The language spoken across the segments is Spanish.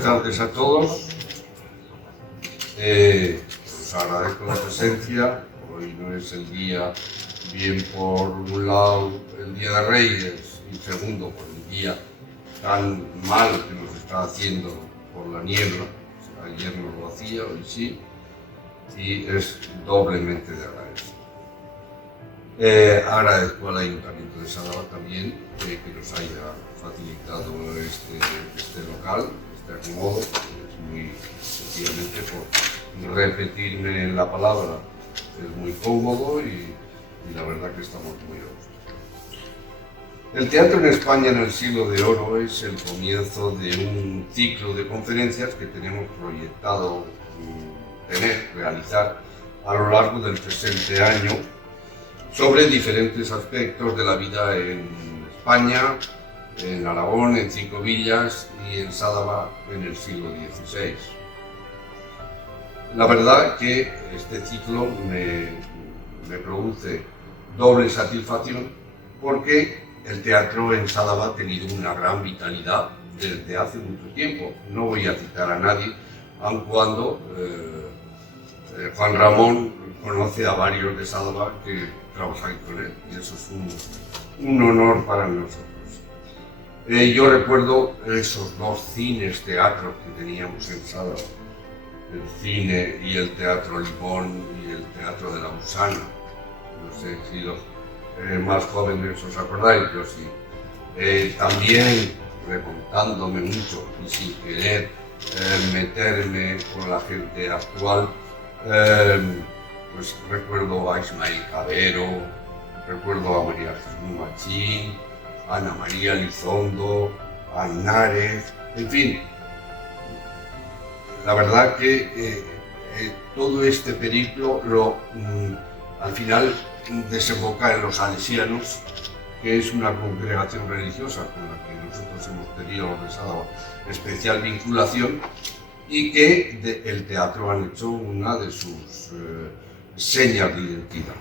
Buenas tardes a todos. Os agradezco la presencia. Hoy no es el día, bien por un lado el Día de Reyes y segundo por el día tan mal que nos está haciendo por la niebla. Ayer no lo hacía, hoy sí, y es doblemente de agradecer. Agradezco al Ayuntamiento de Sádaba también que nos haya facilitado este local, este acomodo. Es muy, sencillamente, por repetirme la palabra, es muy cómodo y la verdad que estamos muy a gusto. El teatro en España en el siglo de oro es el comienzo de un ciclo de conferencias que tenemos proyectado realizar a lo largo del presente año sobre diferentes aspectos de la vida en España, en Aragón, en Cinco Villas y en Sádaba en el siglo XVI. La verdad que este ciclo me produce doble satisfacción porque el teatro en Sádaba ha tenido una gran vitalidad desde hace mucho tiempo. No voy a citar a nadie, aun cuando Juan Ramón conoce a varios de Sádaba que trabajan con él, y eso es un honor para nosotros. Yo recuerdo esos dos cines teatros que teníamos en Sádaba, el cine y el Teatro Limón y el Teatro de la Usana. No sé si los más jóvenes os acordáis, yo sí. También, remontándome mucho y sin querer meterme con la gente actual, pues recuerdo a Ismael Cabero, recuerdo a María Jesús Machín, a Ana María Lizondo, a Aznárez, en fin. La verdad que todo este periplo al final desemboca en los Salesianos, que es una congregación religiosa con la que nosotros hemos tenido los de Sádaba especial vinculación y que el teatro han hecho una de sus señas de identidad.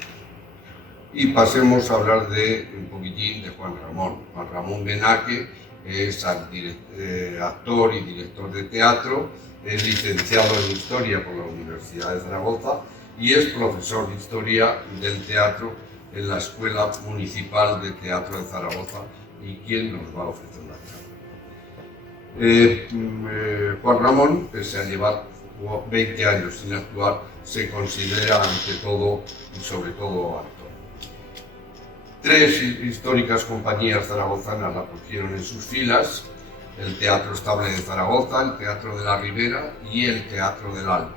Y pasemos a hablar un poquitín de Juan Ramón. Juan Ramón Benaque es actor y director de teatro, es licenciado en Historia por la Universidad de Zaragoza y es profesor de Historia del Teatro en la Escuela Municipal de Teatro de Zaragoza y quien nos va a ofrecer la charla. Juan Ramón, pese a llevar 20 años sin actuar, se considera ante todo y sobre todo actor. 3 históricas compañías zaragozanas la acogieron en sus filas: el Teatro Estable de Zaragoza, el Teatro de la Ribera y el Teatro del Alba.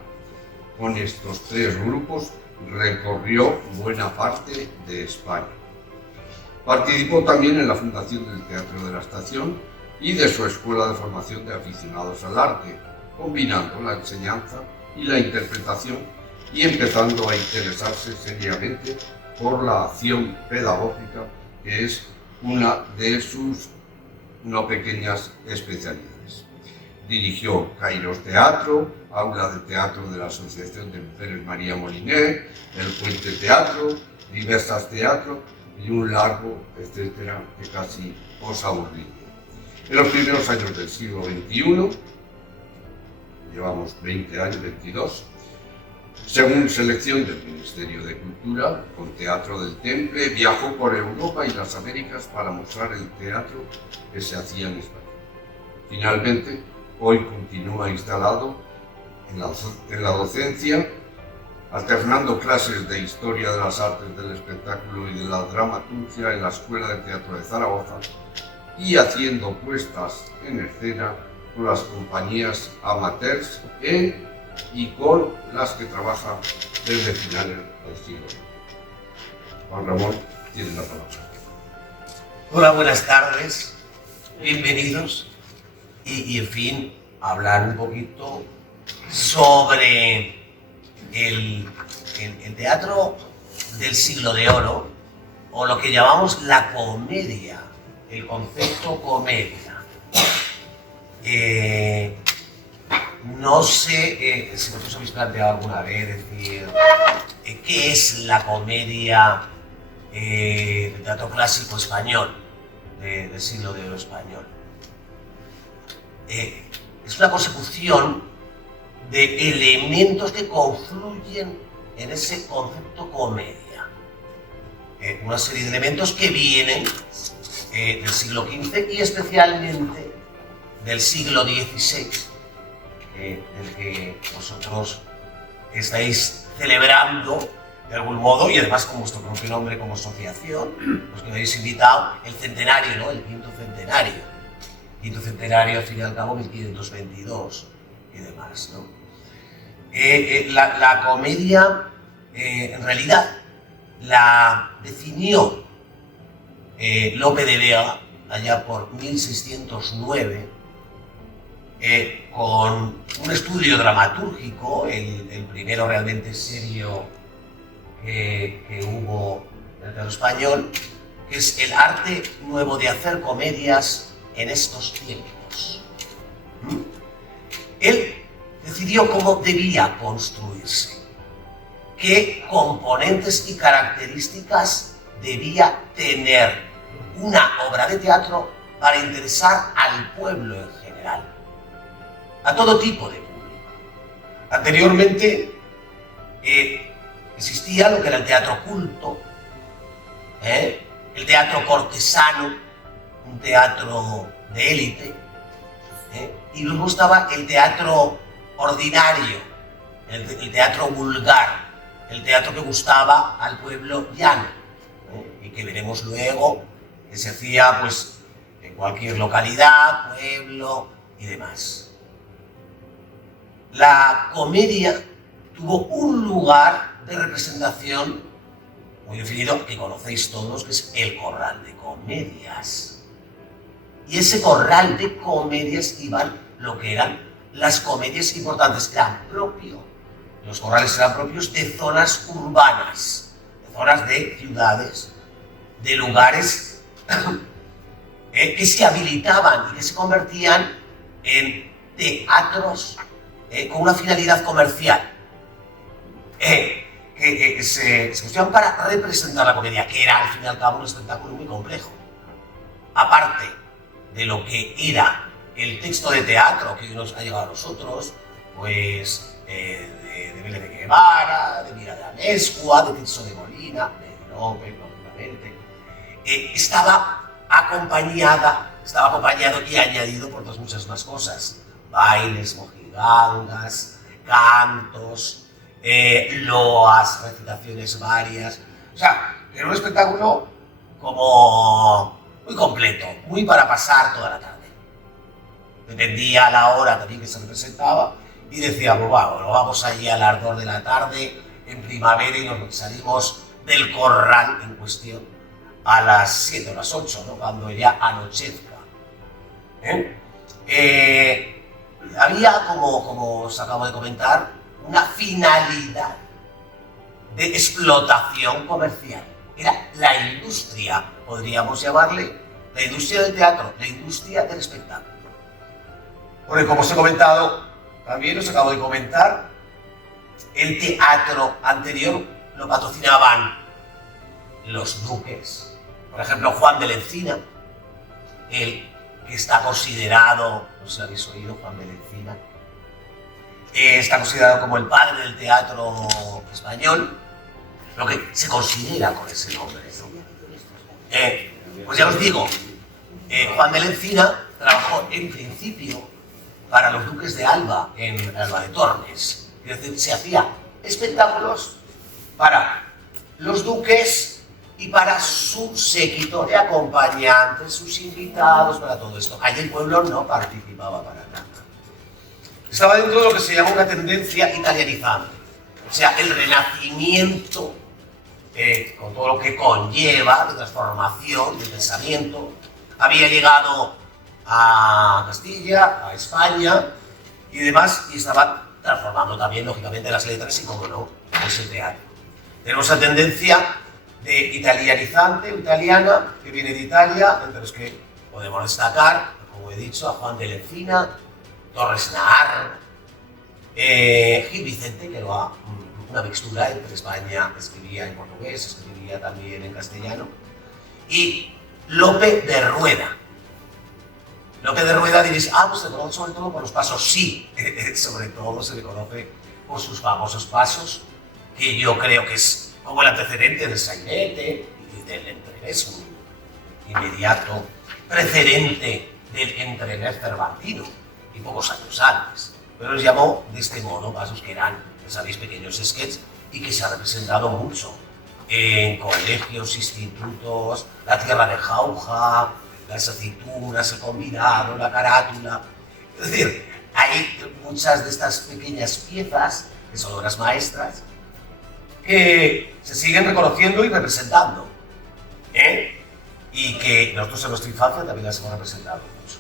Con estos 3 grupos recorrió buena parte de España. Participó también en la fundación del Teatro de la Estación y de su Escuela de Formación de Aficionados al Arte, combinando la enseñanza y la interpretación y empezando a interesarse seriamente por la acción pedagógica, que es una de sus no pequeñas especialidades. Dirigió Kairos Teatro, Aula de Teatro de la Asociación de Mujeres María Moliner, El Puente Teatro, Diversas Teatro y un largo etcétera que casi os aburriría. En los primeros años del siglo XXI, llevamos 20 años, 22, según selección del Ministerio de Cultura, con Teatro del Temple, viajó por Europa y las Américas para mostrar el teatro que se hacía en España. Finalmente, hoy continúa instalado en la docencia, alternando clases de Historia de las Artes del Espectáculo y de la Dramaturgia en la Escuela de Teatro de Zaragoza y haciendo puestas en escena con las compañías amateurs y con las que trabaja desde finales del siglo XX. Juan Ramón, tiene la palabra. Hola, buenas tardes, bienvenidos y en fin, hablar un poquito sobre el teatro del siglo de oro, o lo que llamamos la comedia, el concepto comedia. No sé si vosotros habéis planteado alguna vez decir qué es la comedia del teatro clásico español, del siglo de oro español. es una consecución de elementos que confluyen en ese concepto comedia. Una serie de elementos que vienen del siglo XV y especialmente del siglo XVI, del que vosotros estáis celebrando de algún modo, y además con vuestro propio nombre como asociación, pues que me habéis invitado el centenario, ¿no? El quinto centenario. Quinto centenario, al fin y al cabo, 1522 y demás, ¿no? La comedia, en realidad, la definió Lope de Vega allá por 1609 con un estudio dramatúrgico, el primero realmente serio que hubo en el teatro español, que es el arte nuevo de hacer comedias en estos tiempos. Él decidió cómo debía construirse, qué componentes y características debía tener una obra de teatro para interesar al pueblo en general, a todo tipo de público. Anteriormente existía lo que era el teatro culto, el teatro cortesano, un teatro de élite, y luego estaba el teatro ordinario, el teatro vulgar, el teatro que gustaba al pueblo llano, y que veremos luego que se hacía pues en cualquier localidad, pueblo y demás. La comedia tuvo un lugar de representación muy definido que conocéis todos, que es el Corral de Comedias. Y ese Corral de Comedias iban lo que eran las comedias importantes, los corrales eran propios de zonas urbanas, de zonas de ciudades, de lugares que se habilitaban y que se convertían en teatros con una finalidad comercial, que se usaban para representar la comedia, que era al fin y al cabo un espectáculo muy complejo. Aparte de lo que era el texto de teatro que nos ha llegado a nosotros, pues de Vélez de Guevara, de Mira de Amezcua, de Tirso de Molina, de Lope, lógicamente, estaba acompañado y añadido por otras muchas más cosas: bailes, mojigangas, cantos, loas, recitaciones varias. O sea, era un espectáculo como muy completo, muy para pasar toda la tarde. Dependía la hora también que se representaba y decíamos, bueno, vamos allí al ardor de la tarde en primavera y nos salimos del corral en cuestión a las 7 o las 8, ¿no? Cuando ya anochezca. Había, como os acabo de comentar, una finalidad de explotación comercial. Era la industria, podríamos llamarle, la industria del teatro, la industria del espectáculo. Porque, como os he comentado, también os acabo de comentar, el teatro anterior lo patrocinaban los duques. Por ejemplo, Juan de la Encina, el que está considerado, no sé si habéis oído, Juan de la Encina, está considerado como el padre del teatro español, lo que se considera con ese nombre. Pues ya os digo, Juan de la Encina trabajó en principio para los duques de Alba, en Alba de Tormes. Es decir, se hacía espectáculos para los duques y para su séquito de acompañantes, sus invitados, para todo esto. Allí el pueblo no participaba para nada. Estaba dentro de lo que se llama una tendencia italianizante, o sea, el renacimiento, con todo lo que conlleva de transformación del pensamiento, había llegado a Castilla, a España y demás, y estaba transformando también, lógicamente, las letras y, como no, pues el teatro. Tenemos la tendencia de italianizante, italiana, que viene de Italia, entre los que podemos destacar, como he dicho, a Juan de la Encina, Torres Naharro, Gil Vicente, que era una mixtura entre España, escribía en portugués, escribía también en castellano, y Lope de Rueda. Lope de Rueda diréis, pues se le conoce sobre todo por los pasos. Sí, sobre todo se le conoce por sus famosos pasos, que yo creo que es como el antecedente del sainete y del entremés, un inmediato precedente del entremés cervantino, y pocos años antes. Pero los llamó de este modo, pasos que eran, ya sabéis, pequeños sketches, y que se ha representado mucho en colegios, institutos, la tierra de Jauja, las aceitunas, el convidado, la carátula. Es decir, hay muchas de estas pequeñas piezas, que son obras maestras, que se siguen reconociendo y representando, y que nosotros en nuestra infancia también las hemos representado mucho.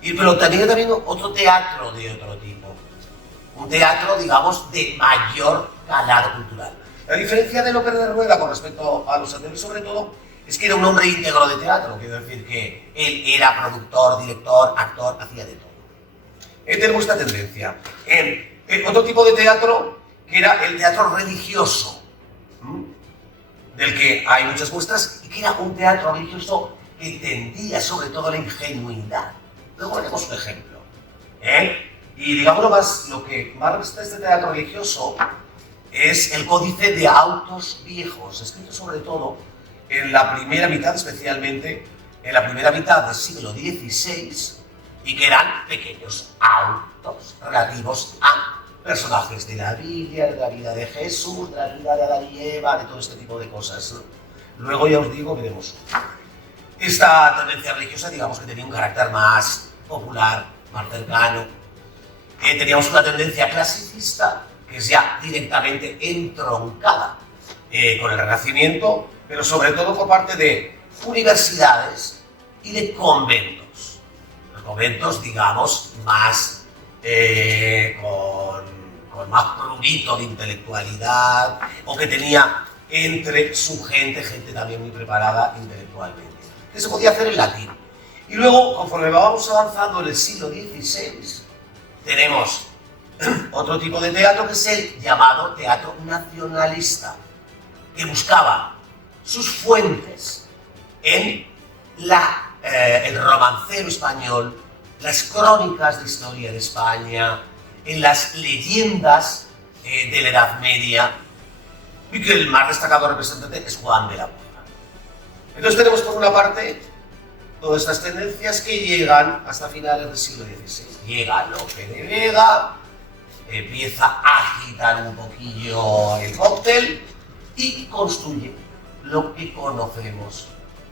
Pero también otro teatro de otro tipo, un teatro, digamos, de mayor calado cultural. La diferencia de Lope de Rueda con respecto a los anteriores, sobre todo, es que era un hombre íntegro de teatro, quiero decir que él era productor, director, actor, hacía de todo. Tenemos esta tendencia. Otro tipo de teatro, que era el teatro religioso, del que hay muchas muestras, y que era un teatro religioso que tendía sobre todo a la ingenuidad. Luego veremos un ejemplo. Y digamos lo que más representa este teatro religioso es el Códice de Autos Viejos, escrito sobre todo en la primera mitad, especialmente en la primera mitad del siglo XVI, y que eran pequeños autos relativos a personajes de la Biblia, de la vida de Jesús, de la vida de Adán y Eva, de todo este tipo de cosas. Luego, ya os digo, veremos. Esta tendencia religiosa, digamos que tenía un carácter más popular, más cercano. Teníamos una tendencia clasicista, que es ya directamente entroncada con el Renacimiento, pero sobre todo por parte de universidades y de conventos. Los conventos, digamos, más con más prurito de intelectualidad, o que tenía entre su gente también muy preparada intelectualmente, que se podía hacer en latín. Y luego, conforme vamos avanzando en el siglo XVI, tenemos otro tipo de teatro, que es el llamado teatro nacionalista, que buscaba sus fuentes en el romancero español, las crónicas de historia de España, en las leyendas de la Edad Media, y que el más destacado representante es Juan de la Puebla. Entonces tenemos por una parte todas estas tendencias que llegan hasta finales del siglo XVI. Llega Lope de Vega, empieza a agitar un poquillo el cóctel y construye lo que conocemos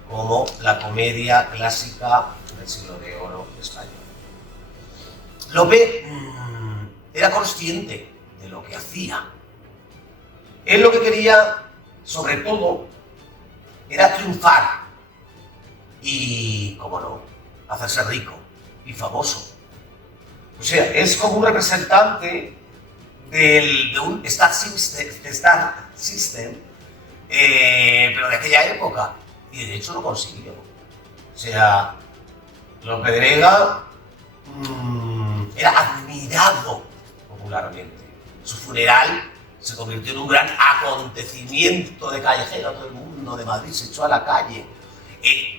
como la comedia clásica del siglo de oro español. Lope era consciente de lo que hacía. Él lo que quería, sobre todo, era triunfar y, como no, hacerse rico y famoso. O sea, es como un representante de un Star System, pero de aquella época, y de hecho lo consiguió. O sea, Lope de Vega era admirado popularmente. Su funeral se convirtió en un gran acontecimiento de callejero. Todo el mundo de Madrid se echó a la calle.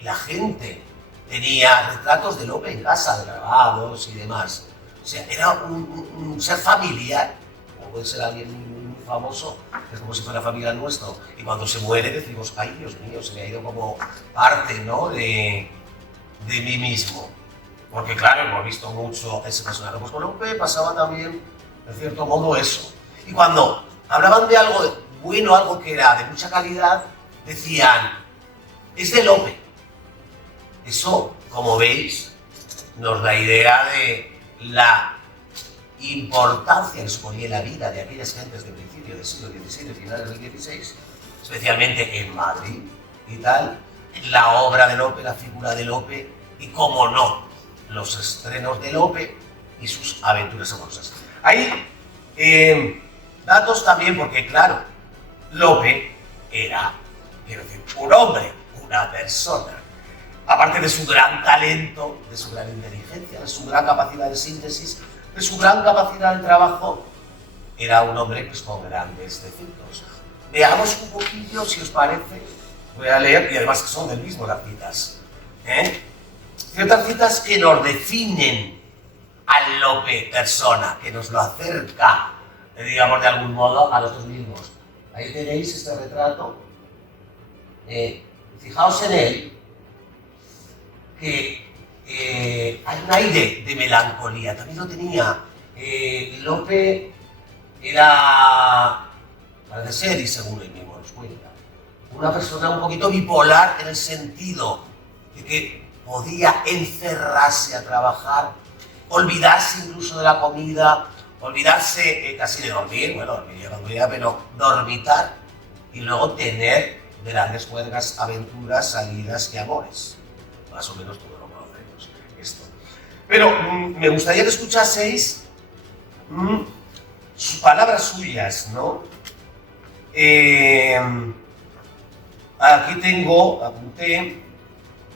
La gente tenía retratos de Lope en casa, grabados y demás. O sea, era un ser familiar, como puede ser alguien muy famoso, es como si fuera familia nuestro. Y cuando se muere decimos, ay Dios mío, se me ha ido como parte, ¿no?, de mí mismo. Porque claro, hemos visto mucho ese personaje. Pues con Lope pasaba también, de cierto modo, eso. Y cuando hablaban de algo bueno, algo que era de mucha calidad, decían, es de Lope. Eso, como veis, nos da idea de la importancia que suponía la vida de aquellas gentes de principio del siglo XVI, de finales del XVI, especialmente en Madrid y tal, la obra de Lope, la figura de Lope, y cómo no, los estrenos de Lope y sus aventuras amorosas. Hay datos también, porque claro, Lope era, quiero decir, un hombre, una persona. Aparte de su gran talento, de su gran inteligencia, de su gran capacidad de síntesis, de su gran capacidad de trabajo, era un hombre pues, con grandes defectos. Veamos un poquillo, si os parece, voy a leer, y además que son del mismo las citas. ciertas citas que nos definen al Lope persona, que nos lo acerca, digamos, de algún modo a nosotros mismos. Ahí tenéis este retrato. Fijaos en él, que hay un aire de melancolía, también lo tenía. Lope era, parece ser, y según él mismo nos cuenta, una persona un poquito bipolar en el sentido de que podía encerrarse a trabajar, olvidarse incluso de la comida, olvidarse casi de dormir, bueno, dormiría, pero dormitar, y luego tener grandes juergas, aventuras, salidas y amores. Más o menos todo lo conocemos esto. Pero me gustaría que escuchaseis palabras suyas, ¿no? Aquí apunté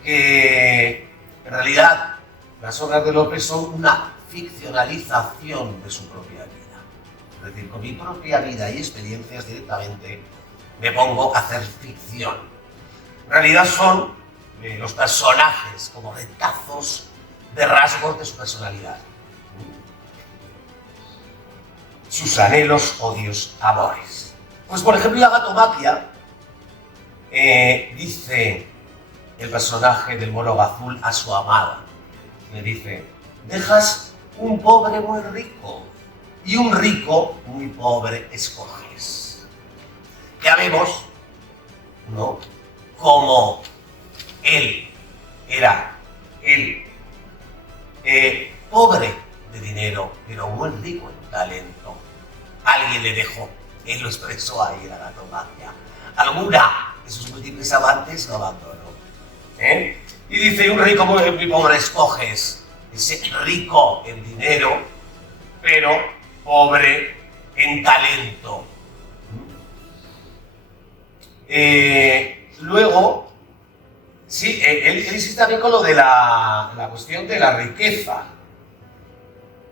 que en realidad las obras de Lope son una ficcionalización de su propia vida. Es decir, con mi propia vida y experiencias directamente me pongo a hacer ficción. En realidad son los personajes como retazos de rasgos de su personalidad. Sus anhelos, odios, amores. Pues por ejemplo, la gatomaquia, dice el personaje del monólogo azul a su amada. Le dice: dejas un pobre muy rico y un rico muy pobre escoges. Ya vemos, ¿no?, cómo él era pobre de dinero, pero muy rico en talento. Alguien le dejó, él lo expresó ahí en la gatomaquia. Alguna de sus múltiples amantes lo abandonó. Y dice: un rico muy pobre escoges. Ese rico en dinero, pero pobre en talento. Luego, sí, él insiste también con lo de la cuestión de la riqueza.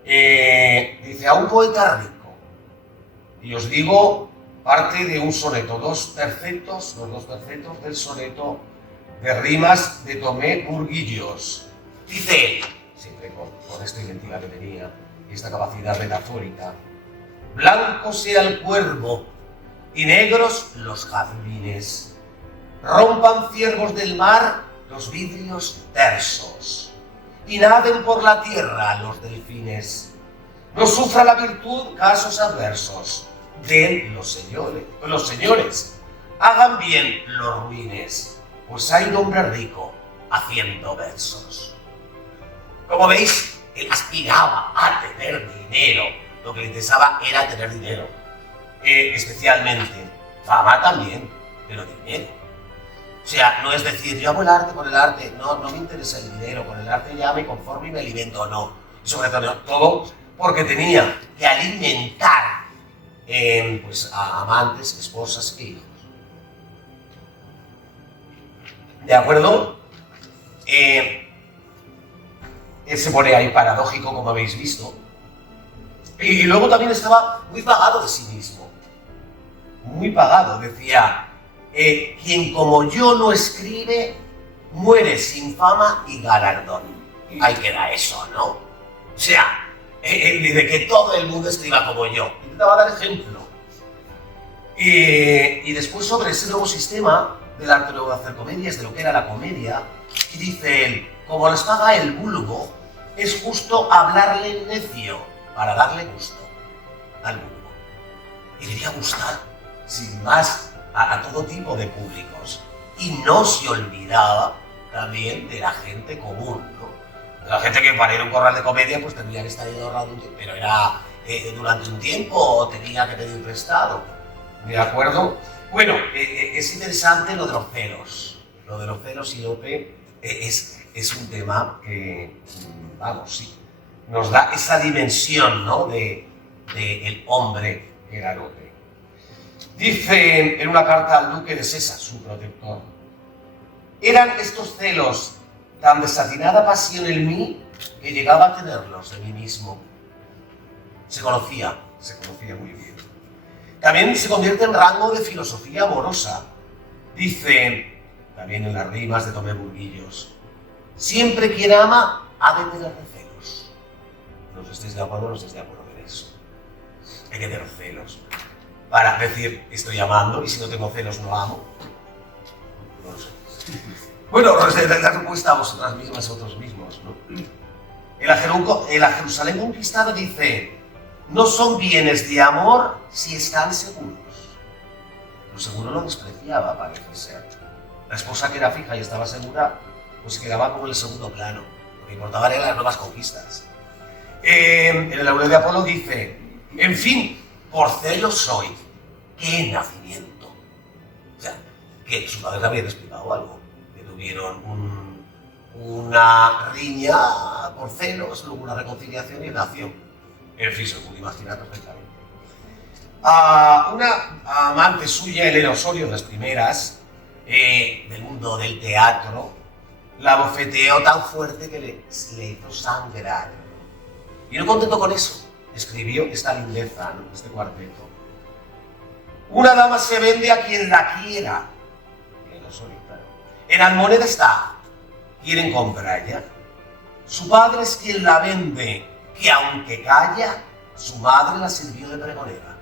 Dice: a un poeta rico, y os digo parte de un soneto, los dos tercetos del soneto de rimas de Tomé Burguillos. Dice él, siempre con esta identidad que tenía y esta capacidad metafórica: blanco sea el cuervo y negros los jazmines, rompan ciervos del mar los vidrios tersos y naden por la tierra los delfines. No sufra la virtud casos adversos, den los señores, hagan bien los ruines, pues hay un hombre rico haciendo versos. Como veis, él aspiraba a tener dinero, lo que le interesaba era tener dinero, especialmente. Fama también, pero dinero. O sea, no es decir, yo hago el arte por el arte, no me interesa el dinero, con el arte ya me conformo y me alimento, no. Y sobre todo porque tenía que alimentar pues, a amantes, esposas e hijos. ¿De acuerdo? Él se pone ahí paradójico, como habéis visto. Y luego también estaba muy pagado de sí mismo. Muy pagado, decía: quien como yo no escribe, muere sin fama y galardón. Ahí queda eso, ¿no? O sea, él dice que todo el mundo escriba como yo. Intentaba dar ejemplo. Y después sobre ese nuevo sistema del arte nuevo de hacer comedias, de lo que era la comedia, y dice él: como les paga el vulgo, es justo hablarle necio para darle gusto al vulgo. Y quería gustar, sin más, a todo tipo de públicos. Y no se olvidaba también de la gente común, ¿no? De la gente que para ir a un corral de comedia pues tendría que estar ahí ahorrando un tiempo, pero era durante un tiempo o tenía que pedir prestado. ¿De acuerdo? Bueno, es interesante lo de los celos. Lo de los celos y Lope es un tema que, vamos, sí, nos da esa dimensión, ¿no?, de el hombre que era Lope. Dice en una carta al duque de Sesa, su protector: eran estos celos tan desatinada pasión en mí que llegaba a tenerlos de mí mismo. Se conocía muy bien. También se convierte en rango de filosofía amorosa. Dice, también en las rimas de Tomé Burguillos: Siempre quien ama ha de tener celos. No os estéis de acuerdo, no estéis de acuerdo en eso. Hay que tener celos. Para decir, estoy amando, y si no tengo celos, no amo. No lo sé. Bueno, os dais respuesta a vosotras mismas y vosotros mismos, ¿no? El a Jerusalén conquistado dice, no son bienes de amor si están seguros. Lo seguro lo despreciaba, parece ser. La esposa que era fija y estaba segura, pues se quedaba como en el segundo plano. Lo que importaban eran las nuevas conquistas. En el Aurelio de Apolo dice, en fin, por celos soy. ¡Qué nacimiento! O sea, que sus padres le habían explicado algo. Que tuvieron una riña por celos, luego una reconciliación y nació. En fin, se lo puede imaginar perfectamente. A una amante suya, Elena Osorio, de las primeras, del mundo del teatro, la bofeteó tan fuerte que le hizo sangrar. Y no contento con eso, escribió esta lindeza, ¿no? Este cuarteto. Una dama se vende a quien la quiera. Elena Osorio, claro. En Almoneda está. ¿Quieren comprarla? Su padre es quien la vende, que aunque calla, su madre la sirvió de pregonera.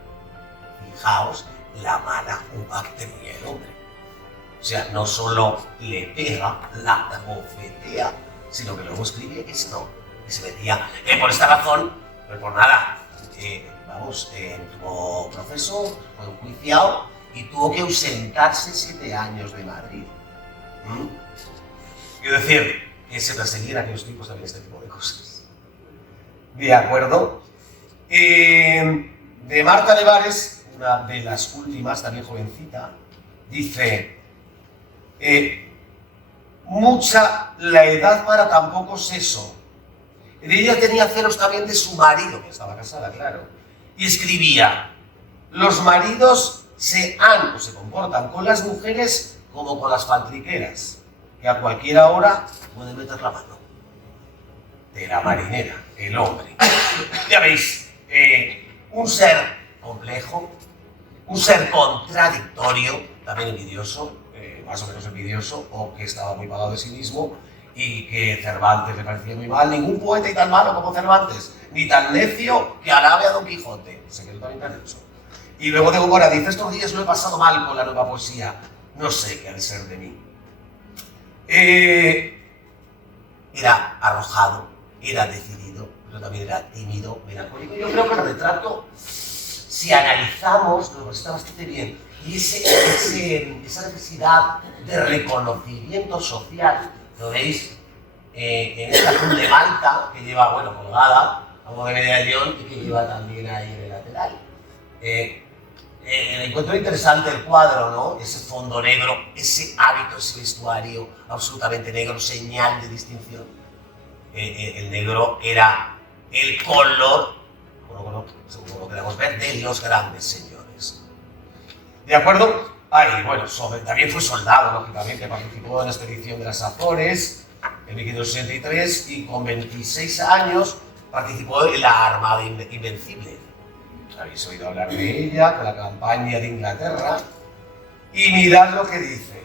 Fijaos la mala uva que tenía el hombre. O sea, no solo le pega, la bofetea, sino que luego escribe esto. Y se metía, por esta razón, no por nada, tuvo proceso, fue enjuiciado y tuvo que ausentarse 7 años de Madrid. Quiero decir, que se perseguían aquellos tipos también este tipo de cosas. ¿De acuerdo? De Marta Nevares, una de las últimas, también jovencita, dice, mucha la edad para tan poco seso. Ella tenía celos también de su marido, que estaba casada, claro, y escribía, los maridos se comportan con las mujeres como con las faltriqueras, que a cualquier hora pueden meter la mano. De la marinera, el hombre. Ya veis, un ser complejo, un ser contradictorio, también envidioso, más o menos envidioso, o que estaba muy pagado de sí mismo, y que Cervantes le parecía muy mal. Ningún poeta y tan malo como Cervantes, ni tan necio que alabe a Don Quijote. Se quedó también tan hecho. Y luego de Góngora dice, estos días lo he pasado mal con la nueva poesía, no sé qué ha de ser de mí. Era arrojado, era decidido, pero también era tímido, melancólico. Yo creo que el retrato, si analizamos, nos está bastante bien. Y esa necesidad de reconocimiento social, ¿lo veis? En esta cruz de Malta, que lleva, colgada, a modo de medallón, y que lleva también ahí en el lateral. Encuentro interesante el cuadro, ¿no? Ese fondo negro, ese hábito, ese vestuario absolutamente negro, señal de distinción. El negro era el color, según lo queramos ver, de los grandes señores. ¿De acuerdo? También fue soldado, lógicamente, participó en la expedición de las Azores en 1563 y con 26 años participó en la Armada Invencible. Habéis oído hablar de ella, con la campaña de Inglaterra. Y mirad lo que dice.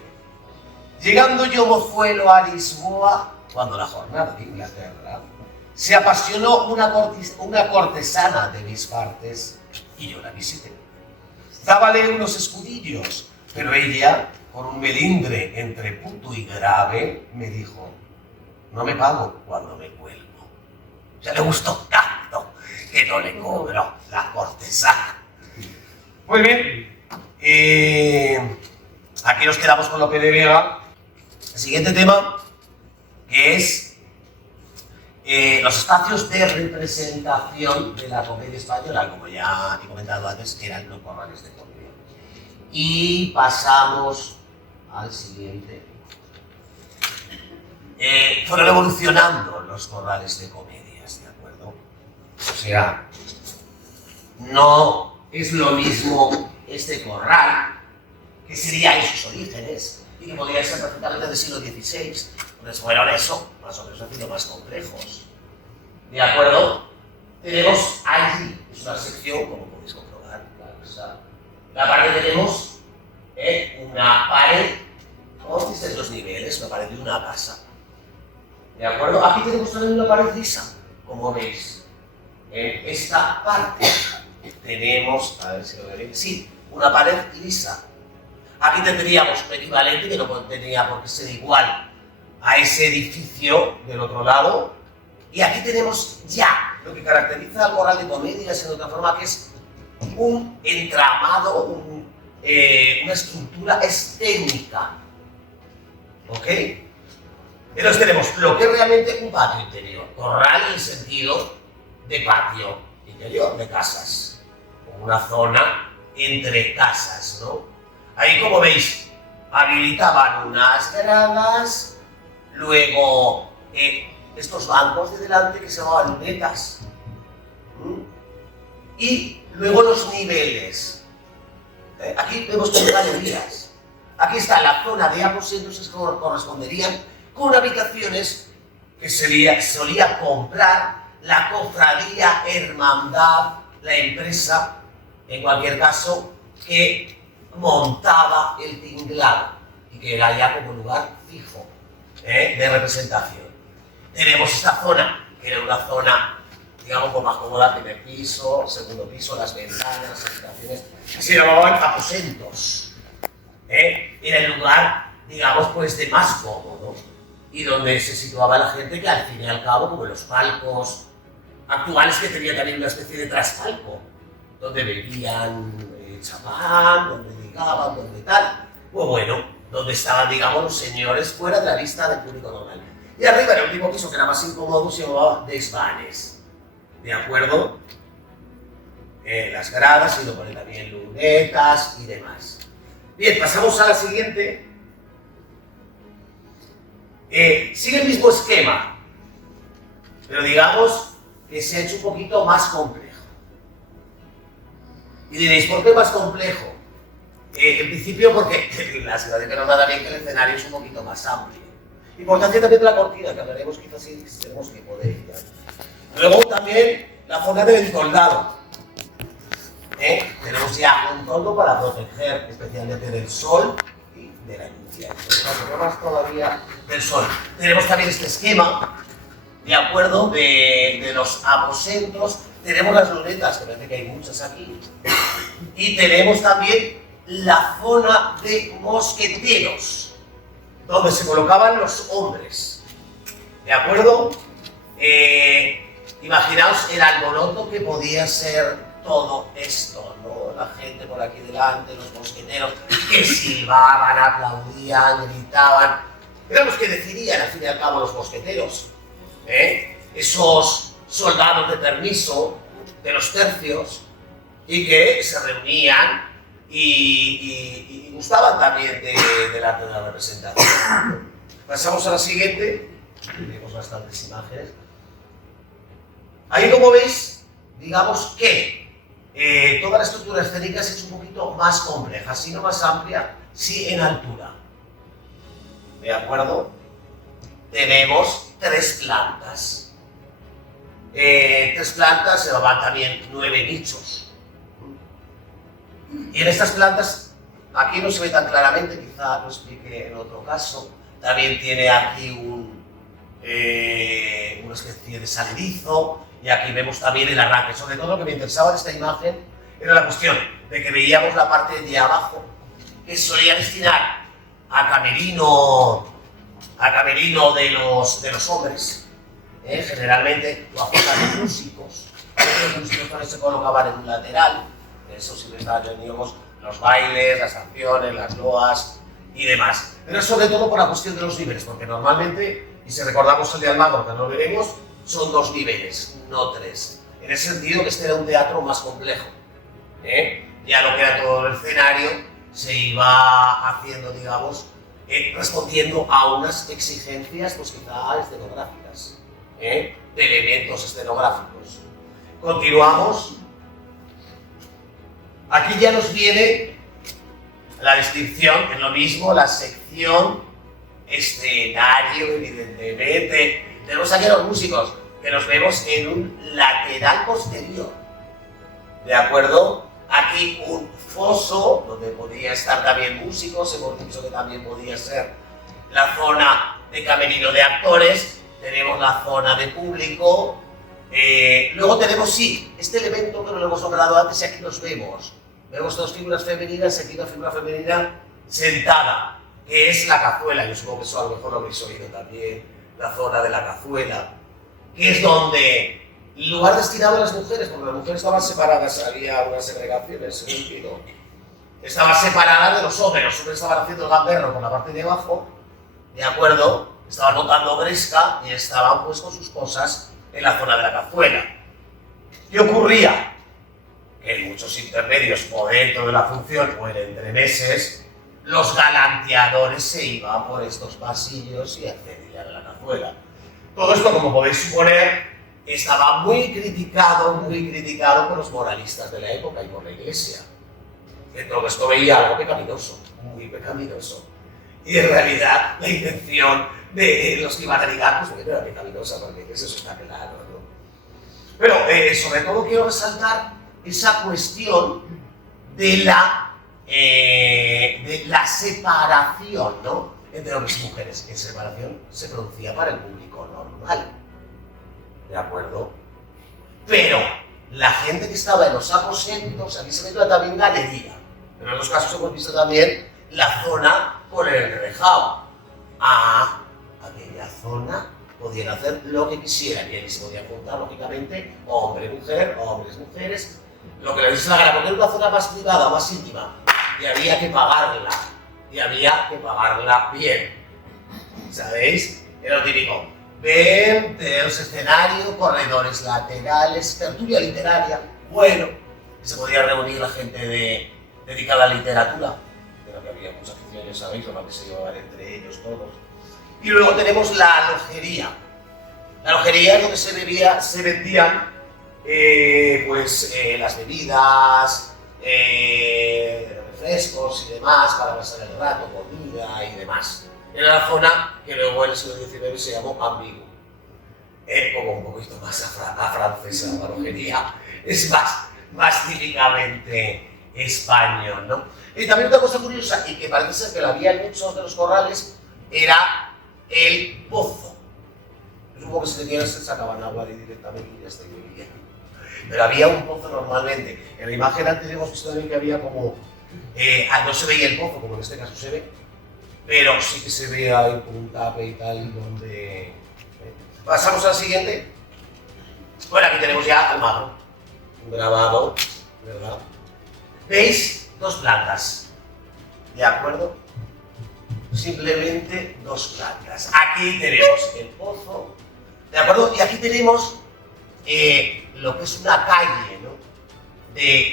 Llegando yo mozuelo a Lisboa, cuando la jornada de Inglaterra, se apasionó una cortesana de mis partes y yo la visité. Dábale unos escudillos, pero ella, con un melindre entre puto y grave, me dijo, no me pago cuando me cuelgo. Ya le gustó tanto que no le cobro la cortesana. Muy bien. Aquí nos quedamos con Lope de Vega. El siguiente tema, que es los espacios de representación de la comedia española, como ya he comentado antes, eran los corrales de comedia. Y pasamos al siguiente. Fueron evolucionando los corrales de comedias, ¿de acuerdo? O sea, no es lo mismo este corral, que sería en sus orígenes, y que podría ser perfectamente del siglo XVI, pues fueron eso, más o menos han sido más complejos. ¿De acuerdo? Tenemos allí, es una sección, como podéis comprobar, la pared tenemos una pared, como dices los niveles, una pared de una casa. ¿De acuerdo? Aquí tenemos también una pared lisa, como veis. En esta parte tenemos, a ver si lo veréis, sí, una pared lisa. Aquí tendríamos un equivalente que no tenía por qué ser igual a ese edificio del otro lado. Y aquí tenemos ya lo que caracteriza al Corral de Comedias, en otra forma, que es un entramado, una estructura técnica. ¿Ok? Entonces tenemos lo que es realmente un patio interior. Corral en el sentido de patio interior, de casas. Una zona entre casas, ¿no? Ahí, como veis, habilitaban unas gradas, luego estos bancos de delante que se llamaban lunetas, y luego los niveles. Aquí vemos como galerías. Aquí está la zona de aposentos que corresponderían con habitaciones que solía comprar la cofradía, hermandad, la empresa, en cualquier caso, que montaba el tinglado y que era ya como lugar fijo de representación. Tenemos esta zona, que era una zona, digamos, más cómoda, primer piso, segundo piso, las ventanas, habitaciones, que se llamaban aposentos. Era el lugar, digamos, pues de más cómodo y donde se situaba la gente que al fin y al cabo, como en los palcos actuales, que tenía también una especie de traspalco, donde bebían champán, donde ligaban, donde tal, pues bueno, donde estaban, digamos, los señores fuera de la vista del público normal. Y arriba, en el último piso, que era más incómodo, se llamaba desvanes, ¿de acuerdo? Las gradas, y lo ponen también lunetas y demás. Bien, pasamos a la siguiente. Sigue el mismo esquema, pero digamos que se ha hecho un poquito más complejo. Y diréis, ¿por qué más complejo? En principio porque la ciudad de Granada también, que el escenario es un poquito más amplio. Importancia también de la cortina, que hablaremos quizás si tenemos tiempo de ella. Luego también la zona del entoldado. Tenemos ya un toldo para proteger especialmente del sol y de la lluvia. Más todavía del sol. Tenemos también este esquema, de acuerdo, de los aposentos. Tenemos las lunetas, que parece que hay muchas aquí. Y tenemos también la zona de mosqueteros, donde se colocaban los hombres. ¿De acuerdo? Imaginaos el alboroto que podía ser todo esto, ¿no? La gente por aquí delante, los mosqueteros, que silbaban, aplaudían, gritaban. Eran los que decidían, al fin y al cabo, los mosqueteros. Esos soldados de permiso de los tercios y que se reunían y gustaban también del arte de la representación. Pasamos a la siguiente. Tenemos bastantes imágenes. Ahí, como veis, digamos que toda la estructura escénica es un poquito más compleja, si no más amplia, sí en altura. ¿De acuerdo? Tenemos tres plantas. Se van también 9 nichos. Y en estas plantas, aquí no se ve tan claramente, quizá lo explique en otro caso, también tiene aquí una especie de saledizo, y aquí vemos también el arranque. Sobre todo lo que me interesaba de esta imagen era la cuestión de que veíamos la parte de abajo, que solía destinar a camerino de los hombres. Generalmente lo hacían los músicos. Los músicos también se colocaban en un lateral. Eso sí, teníamos los bailes, las canciones, las loas y demás. Pero sobre todo por la cuestión de los niveles, porque normalmente, y si recordamos el de Almagro, que no lo veremos, son 2 niveles, no 3. En el sentido que este era un teatro más complejo. Ya lo que era todo el escenario se iba haciendo, digamos, respondiendo a unas exigencias, pues quizá escenográficas, de elementos escenográficos. Continuamos. Aquí ya nos viene la descripción, que es lo mismo, la sección, escenario, evidentemente. Tenemos aquí a los músicos, que nos vemos en un lateral posterior. ¿De acuerdo? Aquí un foso, donde podía estar también músicos, hemos dicho que también podía ser la zona de camerino de actores, tenemos la zona de público. Luego tenemos, sí, este elemento que no lo hemos nombrado antes y aquí nos vemos. Vemos dos figuras femeninas y aquí una figura femenina sentada, que es la cazuela. Yo supongo que eso a lo mejor lo habéis oído también, la zona de la cazuela, que es donde el lugar destinado a las mujeres, porque las mujeres estaban separadas, había una segregación en ese sentido. Estaban separadas de los hombres estaban haciendo el gamberro por la parte de abajo, ¿de acuerdo? Estaban montando gresca y estaban pues con sus cosas en la zona de la cazuela. ¿Qué ocurría? Que en muchos intermedios o dentro de la función o en entremeses, los galanteadores se iban por estos pasillos y accedían a la cazuela. Todo esto, como podéis suponer, estaba muy criticado por los moralistas de la época y por la Iglesia. Que todo esto veía algo pecaminoso, muy pecaminoso. Y en realidad la intención de los que iban a ligar, pues bueno, era pecaminosa, porque eso está claro, ¿no? Pero sobre todo quiero resaltar esa cuestión de la separación, ¿no?, entre hombres y mujeres. Que separación se producía para el público normal, ¿de acuerdo? Pero la gente que estaba en los aposentos, aquí se mezcla también galería, pero en los casos hemos visto también la zona con el enrejado. Aquella zona podían hacer lo que quisieran y ahí se podían juntar, lógicamente, hombre-mujer, hombres-mujeres, lo que les dice la gana, porque era una zona más privada, más íntima, y había que pagarla bien, ¿sabéis? Era lo típico. Ven, tenemos escenario, corredores laterales, tertulia literaria, bueno, se podía reunir la gente dedicada a la literatura, de lo que había muchas aficiones, ¿sabéis? Lo que se llevaban entre ellos todos. Y luego tenemos la alojería. La alojería es donde se vendían las bebidas, refrescos y demás para pasar el rato, comida y demás. Era la zona que luego en el siglo XIX se llamó Ambigu. Como un poquito más afrancesa la alojería. Es más típicamente español, ¿no? Y también otra cosa curiosa, y que parece ser que la había en muchos de los corrales, era el pozo. Yo supongo que si tenían se sacaban agua directamente y ya está, y bebían. Pero había un pozo normalmente. En la imagen antes hemos visto también que había como... no se veía el pozo, como en este caso se ve, pero sí que se ve ahí con un tape y tal, donde... Pasamos al siguiente. Bueno, aquí tenemos ya al mago. Un grabado, ¿verdad? ¿Veis? Dos plantas, ¿de acuerdo? Simplemente dos plantas. Aquí tenemos el pozo, ¿de acuerdo? Y aquí tenemos lo que es una calle, ¿no?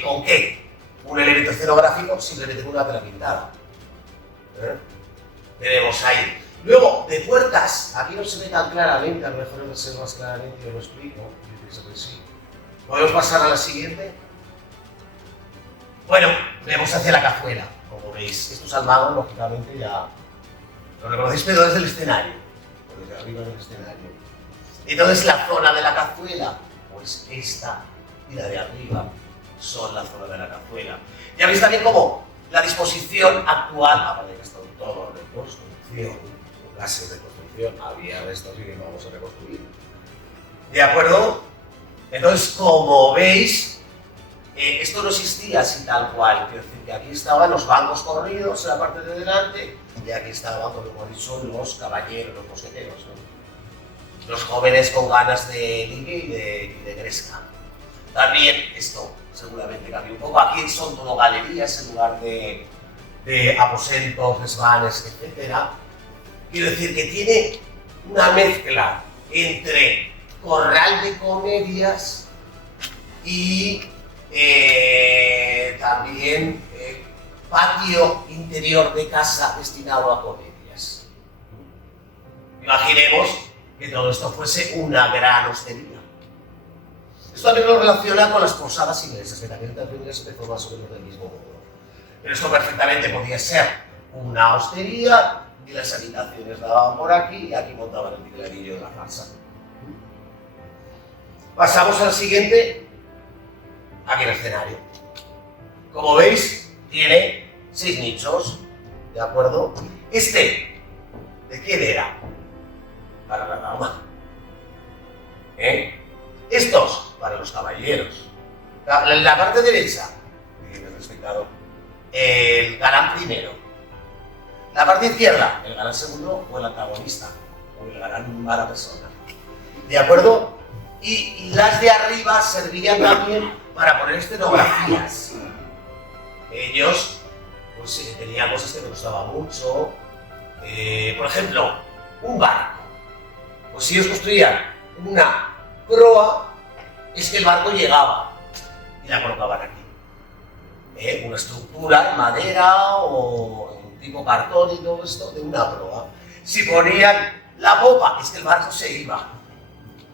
¿Con qué? Un elemento escenográfico, simplemente con una tela pintada. Tenemos ahí. Luego, de puertas, aquí no se ve tan claramente, a lo mejor no se ve más claramente, yo lo explico, yo pienso que sí. ¿Podemos pasar a la siguiente? Bueno, vemos hacia la cazuela, como veis. Estos almagros, lógicamente, ya lo reconocéis, pero desde el escenario, desde arriba del escenario. Entonces, la zona de la cazuela, pues esta y la de arriba son la zona de la cazuela. Ya veis también cómo la disposición actual, aparte de que está todo en reconstrucción, casi en reconstrucción, había restos y que vamos a reconstruir. ¿De acuerdo? Entonces, como veis, esto no existía así tal cual, quiero decir que aquí estaban los bancos corridos en la parte de delante y aquí estaban, como he dicho, los caballeros, los mosqueteros, ¿no? Los jóvenes con ganas de ligue y de gresca. También esto seguramente cambió un poco, aquí son todo galerías en lugar de aposentos, desvanes, etc. Quiero decir que tiene una mezcla entre corral de comedias y también patio interior de casa destinado a comedias. Imaginemos que todo esto fuese una gran hostería. Esto también lo relaciona con las posadas inglesas, que también se empezó más o menos del mismo modo. Pero esto perfectamente podía ser una hostería y las habitaciones daban por aquí y aquí montaban el tecladillo de la farsa. Pasamos al siguiente. Aquí el escenario. Como veis, tiene 6 nichos, ¿de acuerdo? ¿De quién era? Para la dama. Estos, para los caballeros. La parte derecha, el espectador, el galán primero. La parte izquierda, el galán segundo o el antagonista, o el galán mala persona. ¿De acuerdo? Y las de arriba servían también para poner escenografías. Ellos, pues tenían cosas que me gustaban mucho. Por ejemplo, un barco. Pues si ellos construían una proa, es que el barco llegaba y la colocaban aquí. Una estructura en madera o en tipo cartón y todo esto de una proa. Si ponían la popa, es que el barco se iba.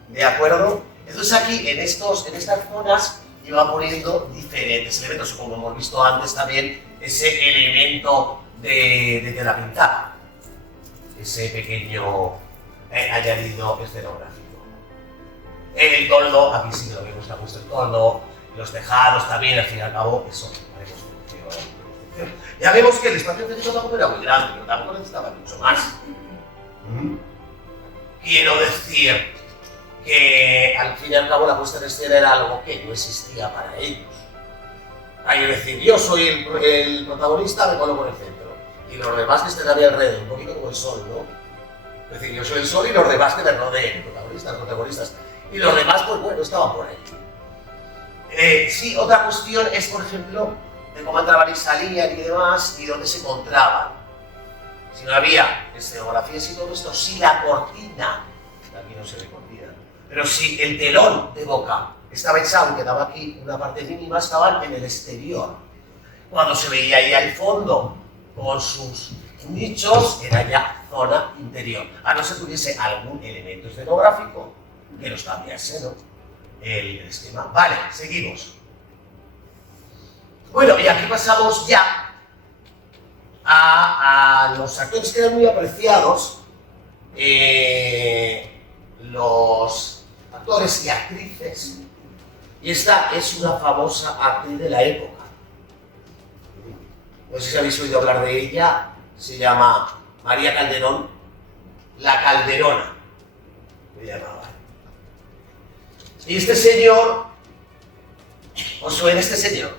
¿De acuerdo? Entonces aquí, en estas zonas, iba poniendo diferentes elementos, como hemos visto antes también, ese elemento de tela pintada. Ese pequeño añadido escenográfico. El toldo, aquí sí lo vemos que ha puesto el toldo, los tejados también, al fin y al cabo, eso de construcción. Ya vemos que el espacio de tampoco era muy grande, pero tampoco necesitaba mucho más. Quiero decir que al fin y al cabo la puesta en escena era algo que no existía para ellos. Hay que decir, yo soy el protagonista, me coloco en el centro. Y los demás que estén a mi alrededor, un poquito como el sol, ¿no? Es decir, yo soy el sol y los demás que me rodeen, protagonistas. Y los demás, pues bueno, estaban por ahí. Sí, otra cuestión es, por ejemplo, de cómo entraban y salían y demás, y dónde se encontraban. Si no había escenografías y todo esto, si la cortina, aquí no se ve cortina, pero si el telón de boca estaba echado y quedaba aquí una parte mínima, estaban en el exterior. Cuando se veía ahí al fondo, con sus nichos, era ya zona interior. A no ser que hubiese algún elemento escenográfico que nos cambiase, ¿no? El esquema. Vale, seguimos. Bueno, y aquí pasamos ya a los actores que eran muy apreciados, los actores y actrices. Y esta es una famosa actriz de la época. No sé si habéis oído hablar de ella, se llama María Calderón, la Calderona, me llamaba. Y este señor, ¿os suena este señor?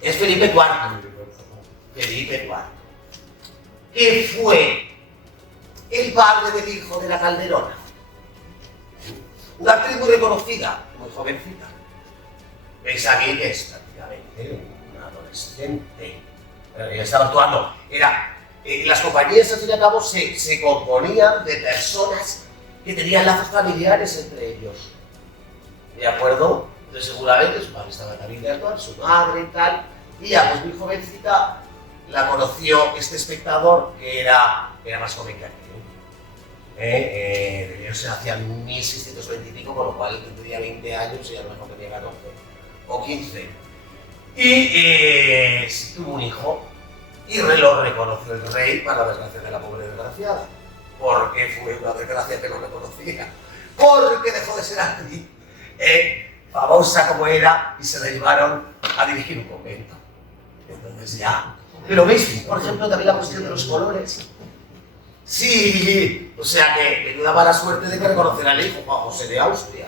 Es Felipe IV. Felipe IV. Que fue el padre del hijo de la Calderona. Una actriz muy reconocida, muy jovencita. Veis aquí que es prácticamente una adolescente. Ella estaba actuando. Las compañías, al fin y al cabo, se componían de personas que tenían lazos familiares entre ellos. ¿De acuerdo? Entonces, seguramente su padre estaba también de actuar, su madre y tal. Y ya, pues muy jovencita, la conoció este espectador que era más joven que aquel. Debió ser hacia 1625, con lo cual tendría 20 años y a lo mejor tenía 14 o 15. Y tuvo un hijo y lo reconoció el rey, para la desgracia de la pobre desgraciada. Porque fue una desgracia que no reconocía. Porque dejó de ser actriz, famosa como era, y se la llevaron a dirigir un convento. Entonces ya. Pero veis, por ejemplo, también la cuestión de los colores. Sí, o sea que le daba la suerte de que reconociera al hijo, Juan José de Austria.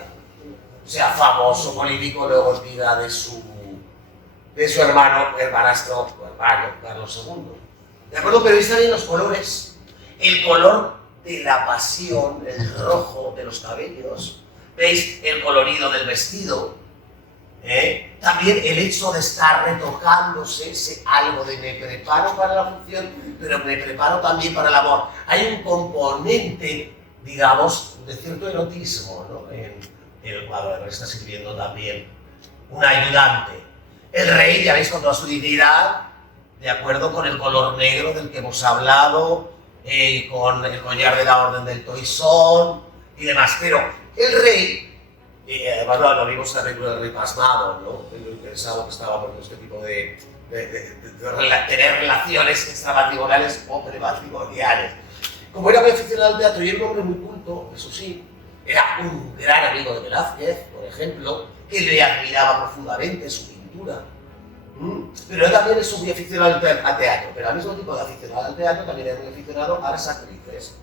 O sea, famoso político, luego olvida de su hermanastro, Carlos II. ¿De acuerdo? Pero veis también los colores. El color de la pasión, el rojo de los cabellos. ¿Veis? El colorido del vestido. También el hecho de estar retocándose, algo de me preparo para la función, pero me preparo también para el amor. Hay un componente, digamos, de cierto erotismo, ¿no? En el cuadro, está sirviendo también un ayudante. El rey, ya veis, con toda su dignidad, de acuerdo con el color negro del que hemos hablado, con el collar de la Orden del Toisón y demás. Pero el rey, además lo vimos en la película del Rey Pasmado, ¿no? Lo interesado que estaba por este tipo de tener relaciones extramatrimoniales o prematrimoniales. Como era muy aficionado al teatro y era un hombre muy culto, eso sí, era un gran amigo de Velázquez, por ejemplo, que le admiraba profundamente su pintura. Pero él también es muy aficionado al teatro, pero al mismo tiempo de aficionado al teatro también es muy aficionado a las actrices.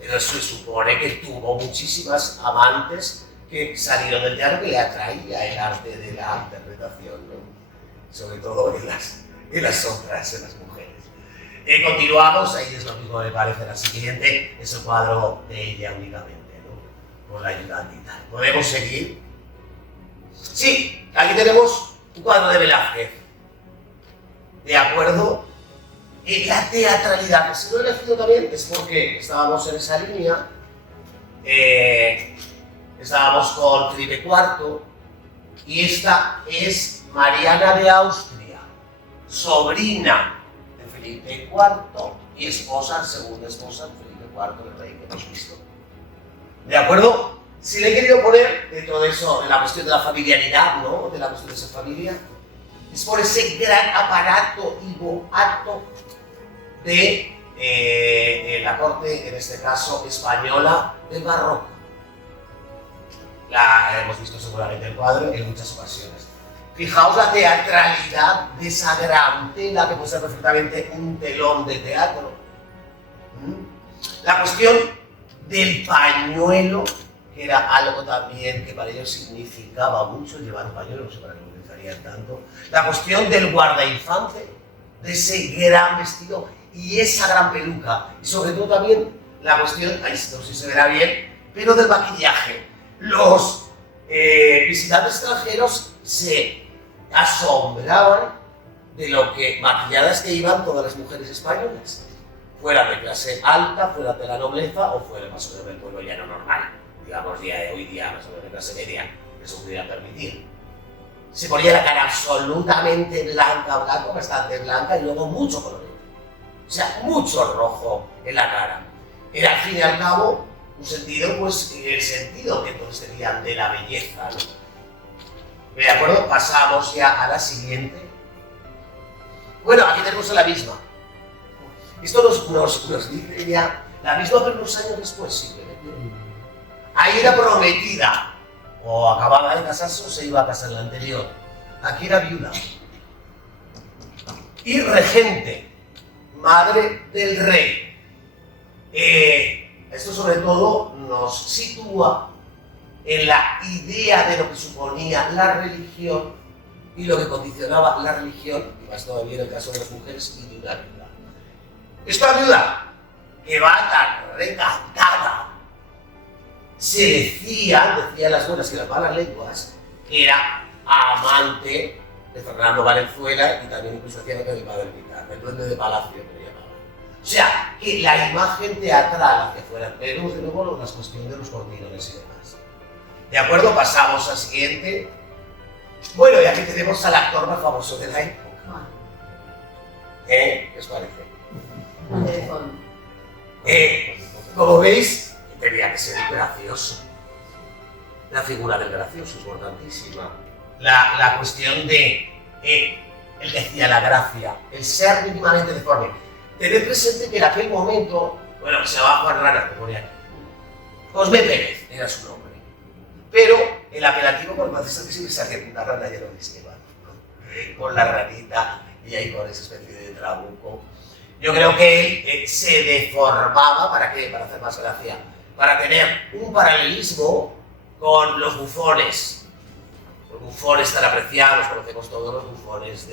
Entonces se supone que tuvo muchísimas amantes que salieron del teatro, que le atraía el arte de la interpretación, ¿no? Sobre todo en las otras, en las mujeres. Continuamos, ahí es lo mismo me parece la siguiente, es el cuadro de ella únicamente, ¿no? Con la ayudante y tal. ¿Podemos seguir? Sí, aquí tenemos un cuadro de Velázquez. ¿De acuerdo? La teatralidad, que si lo he elegido también es porque estábamos en esa línea, estábamos con Felipe IV, y esta es Mariana de Austria, sobrina de Felipe IV y esposa, segunda esposa de Felipe IV, el rey que hemos visto. ¿De acuerdo? Si le he querido poner dentro de eso, de la cuestión de la familiaridad, ¿no? De la cuestión de esa familia, es por ese gran aparato y boato de la corte, en este caso española, del barroco. Hemos visto seguramente el cuadro en muchas ocasiones. Fijaos la teatralidad de esa gran tela que puede ser perfectamente un telón de teatro. La cuestión del pañuelo, que era algo también que para ellos significaba mucho llevar un pañuelo, no sé para qué lo utilizarían tanto. La cuestión del guardainfante, de ese gran vestido y esa gran peluca. Y sobre todo también la cuestión, ahí no sé si se verá bien, pero del maquillaje. Los visitantes extranjeros se asombraban de lo que maquilladas que iban todas las mujeres españolas, fuera de clase alta, fuera de la nobleza o fuera más o menos del pueblo llano normal, digamos día de hoy día más o menos de clase media, que se pudiera permitir. Se ponía la cara absolutamente blanca, bastante blanca, y luego mucho color. O sea, mucho rojo en la cara. Era al fin y al cabo un sentido, pues, el sentido que entonces tenían de la belleza, ¿no? ¿De acuerdo? Pasamos ya a la siguiente. Bueno, aquí tenemos a la misma. Esto nos dice ya la misma, pero unos años después, simplemente. Ahí era prometida, o acababa de casarse o se iba a casar la anterior. Aquí era viuda. Y regente, madre del rey. Esto sobre todo nos sitúa en la idea de lo que suponía la religión y lo que condicionaba la religión, y más todavía en el caso de las mujeres y de una viuda. Esta viuda, que va tan recatada, se decían las buenas y las malas lenguas, que era amante de Fernando Valenzuela y también incluso hacía lo que del padre militar, el duende de palacio que le llamaban. O sea, que la imagen teatral hacia afuera, pero de nuevo las cuestiones de los cortinones y demás. ¿De acuerdo? Pasamos al siguiente. Bueno, y aquí tenemos al actor más famoso de la época. ¿Qué os parece? Como veis, tenía que ser gracioso. La figura del gracioso es importantísima. La cuestión de él decía la gracia, el ser mínimamente deforme. Tened presente que en aquel momento, bueno, se llamaba Juan Rana, que ponía aquí. Cosme Pérez era su nombre. Pero el apelativo por más es que siempre salía una rana ya lo disqueba, ¿no? Con la ranita y ahí con esa especie de trabuco. Yo creo que él se deformaba, ¿para qué? Para hacer más gracia. Para tener un paralelismo con los bufones. Los bufones tan apreciados, conocemos todos los bufones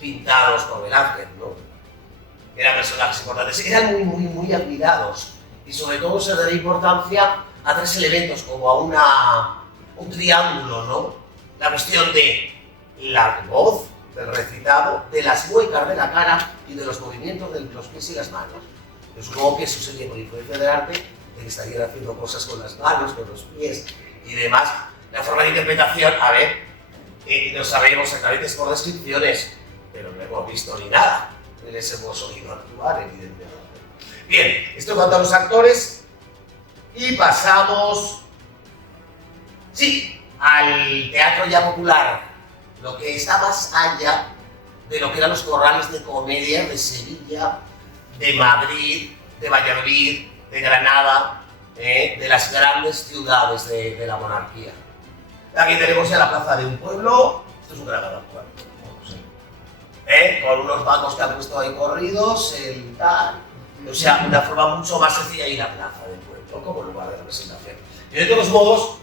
pintados por Velázquez, ¿no? Eran personajes importantes, eran muy admirados. Y sobre todo se daría importancia a tres elementos, como a un triángulo, ¿no? La cuestión de la voz, del recitado, de las muecas de la cara y de los movimientos de los pies y las manos. Yo supongo que eso sería por influencia del arte, de que estarían haciendo cosas con las manos, con los pies y demás. La forma de interpretación, a ver, no sabemos exactamente, es por descripciones, pero no hemos visto ni nada. No les hemos oído actuar, evidentemente. Bien, esto en cuanto a los actores. Y pasamos, sí, al teatro ya popular, lo que está más allá de lo que eran los corrales de comedia de Sevilla, de Madrid, de Valladolid, de Granada, de las grandes ciudades de la monarquía. Aquí tenemos ya la plaza de un pueblo, esto es un gran actual, no sé. con unos bancos que han puesto ahí corridos, el tal, o sea, una forma mucho más sencilla y la plaza del pueblo como lugar de representación. Y de todos modos,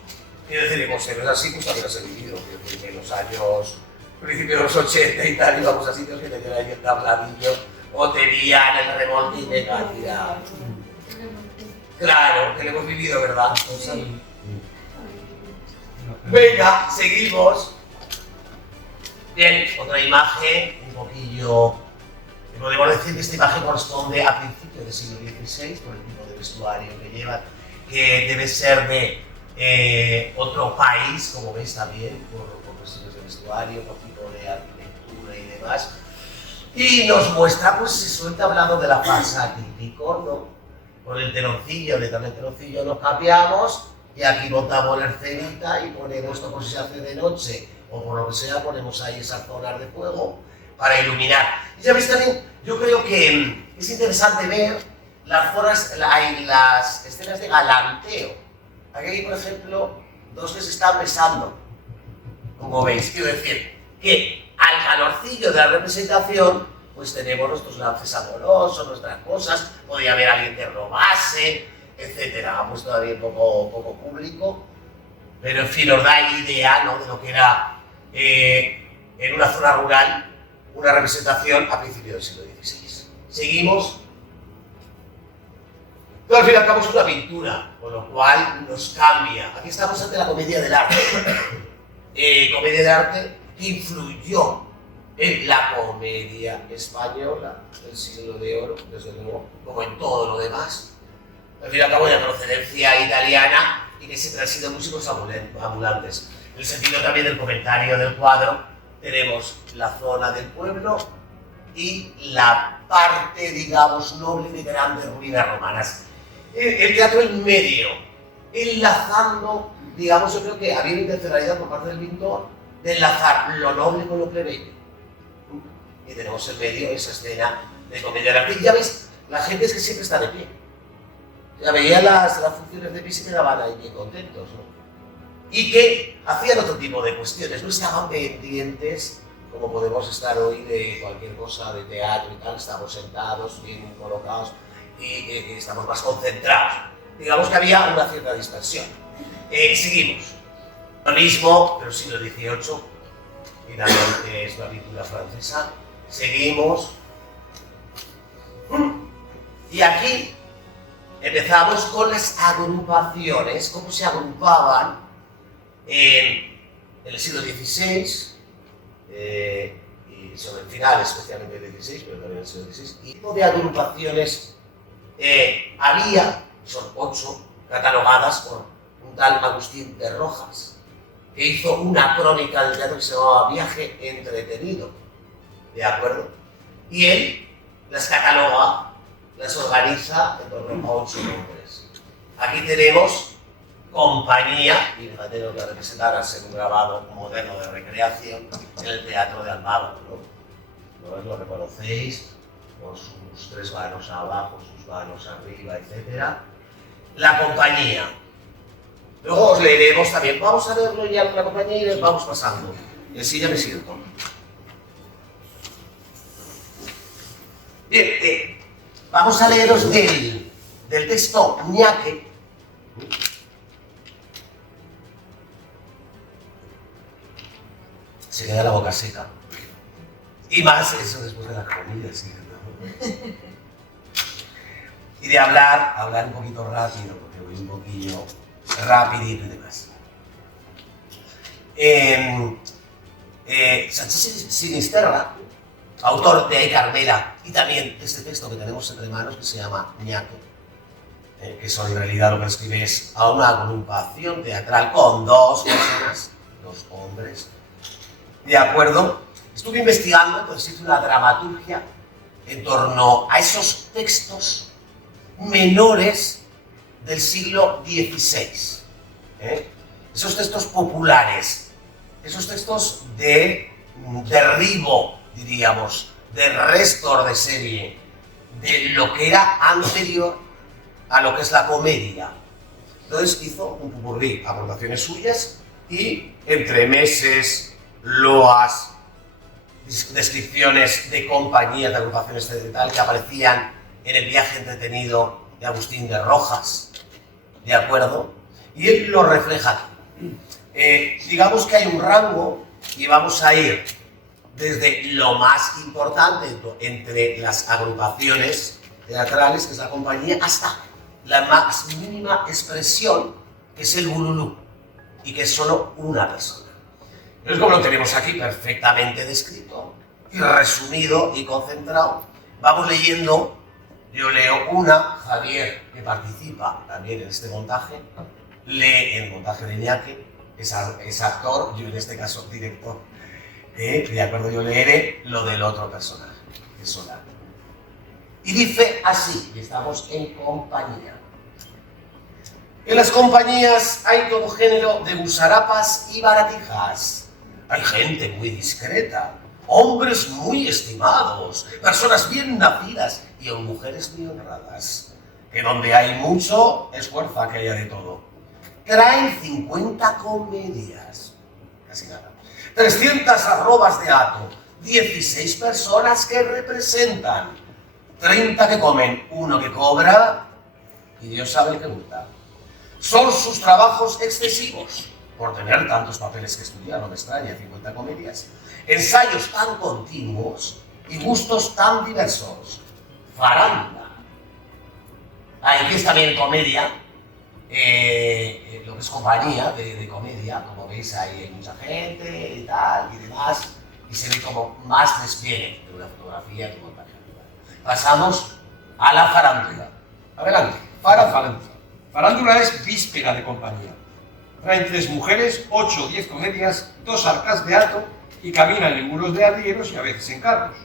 quiero decir, hemos sido así, pues también se ha vivido, que en los años, principios de los 80 y tal, íbamos a sitios que tenían ahí el tabladillo, o tenían el remolque y venga, tira. Claro, que lo hemos vivido, ¿verdad? Venga, seguimos. Bien, otra imagen, un poquillo. Podemos decir que esta imagen corresponde a principios del siglo XVI, por el tipo de vestuario que llevan, que debe ser de otro país, como veis también, por los estilos de vestuario, por tipo de arquitectura y demás. Y nos muestra, pues, eso hablando de la farsa típico, ¿no? Con el teloncillo, de también teloncillo nos cambiamos y aquí montamos la escenita y ponemos esto por si se hace de noche o por lo que sea, ponemos ahí esas zonas de fuego para iluminar. Y ya veis también, yo creo que es interesante ver las zonas, las escenas de galanteo. Aquí hay, por ejemplo, dos que se están besando, como veis. Quiero decir que al calorcillo de la representación pues tenemos nuestros lances amorosos, nuestras cosas, podría haber alguien que robase, etcétera. Pues todavía un poco público, pero en fin, nos da idea, ¿no?, de lo que era en una zona rural una representación a principios del siglo XVI. Seguimos. Pero al fin y al cabo es una pintura, con lo cual nos cambia. Aquí estamos ante la comedia del arte. Comedia del arte que influyó en la comedia española del siglo de oro, desde luego, como en todo lo demás. Al fin y al cabo, de procedencia italiana y que siempre han sido músicos ambulantes. En el sentido también del comentario del cuadro, tenemos la zona del pueblo y la parte, digamos, noble de grandes ruinas romanas. El teatro en medio, enlazando, digamos, yo creo que había una intencionalidad por parte del pintor de enlazar lo noble con lo plebeyo. Y tenemos en medio esa escena de comedia del arte. Y ya veis, la gente es que siempre está de pie. Ya veía las funciones de pie y se quedaban ahí bien contentos, ¿no? Y que hacían otro tipo de cuestiones, no estaban pendientes, como podemos estar hoy de cualquier cosa de teatro y tal, estamos sentados, bien colocados y estamos más concentrados. Digamos que había una cierta dispersión. Seguimos. Mismo, pero siglo XVIII, finalmente es una pintura francesa. Seguimos. Y aquí empezamos con las agrupaciones, cómo se agrupaban en el siglo XVI, y sobre el final especialmente del XVI, pero también en el siglo XVI. ¿Y qué tipo de agrupaciones había? Son 8 catalogadas por un tal Agustín de Rojas, que hizo una crónica del teatro que se llamaba Viaje Entretenido, ¿de acuerdo? Y él las cataloga, las organiza en torno a 8 nombres. Aquí tenemos Compañía, y fíjate lo que representaban ser un grabado moderno de recreación en el Teatro de Almagro, ¿no? ¿No lo reconocéis? Con sus 3 vanos abajo, sus vanos arriba, etc. La Compañía. Luego os leeremos también, vamos a leerlo ya en la Compañía y les vamos pasando. Y así ya me siento. Bien, vamos a leeros del texto Ñaque. Se queda la boca seca. Y más eso después de la comida, ¿sí? Y de hablar un poquito rápido, porque voy un poquillo rapidito y demás. Sánchez Sinisterra, autor de Ay Carmela, y también de este texto que tenemos entre manos que se llama Ñaque, que eso en realidad lo que escribe es a una agrupación teatral con 2 personas, 2 hombres. ¿De acuerdo? Estuve investigando, entonces hice una dramaturgia en torno a esos textos menores del siglo XVI. Esos textos populares, esos textos de derribo, diríamos, de restor de serie, de lo que era anterior a lo que es la comedia. Entonces hizo un popurrí, aportaciones suyas y entremeses, loas, descripciones de compañías, de agrupaciones de tal que aparecían en el viaje entretenido de Agustín de Rojas, ¿de acuerdo? Y él lo refleja aquí. Digamos que hay un rango y vamos a ir desde lo más importante entre las agrupaciones teatrales, que es la compañía, hasta la más mínima expresión, que es el bululú, y que es solo una persona. Entonces, como lo tenemos aquí perfectamente descrito, y resumido y concentrado, vamos leyendo. Yo leo una, Javier, que participa también en este montaje, lee el montaje de Iñaki, es actor, yo en este caso director, de acuerdo, yo leeré lo del otro personaje, que es Solano. Y dice así, y estamos en compañía. En las compañías hay todo género de gusarapas y baratijas. Hay gente muy discreta, hombres muy estimados, personas bien nacidas y aún mujeres muy honradas, que donde hay mucho, es fuerza que haya de todo. Traen 50 comedias, casi nada, 300 arrobas de hato, 16 personas que representan, 30 que comen, uno que cobra y Dios sabe el que gusta. Son sus trabajos excesivos, por tener tantos papeles que estudiar, no me extraña, 50 comedias, ensayos tan continuos y gustos tan diversos. Farándula. Aquí es también comedia, lo que es compañía de comedia, como veis ahí hay mucha gente y tal y demás, y se ve como más despliegue de una fotografía que montaje. Pasamos a la farándula. Adelante. Farándula. Farándula es víspera de compañía. Traen 3 mujeres, 8 o 10 comedias, 2 arcas de hato y caminan en muros de arrieros y a veces en carros.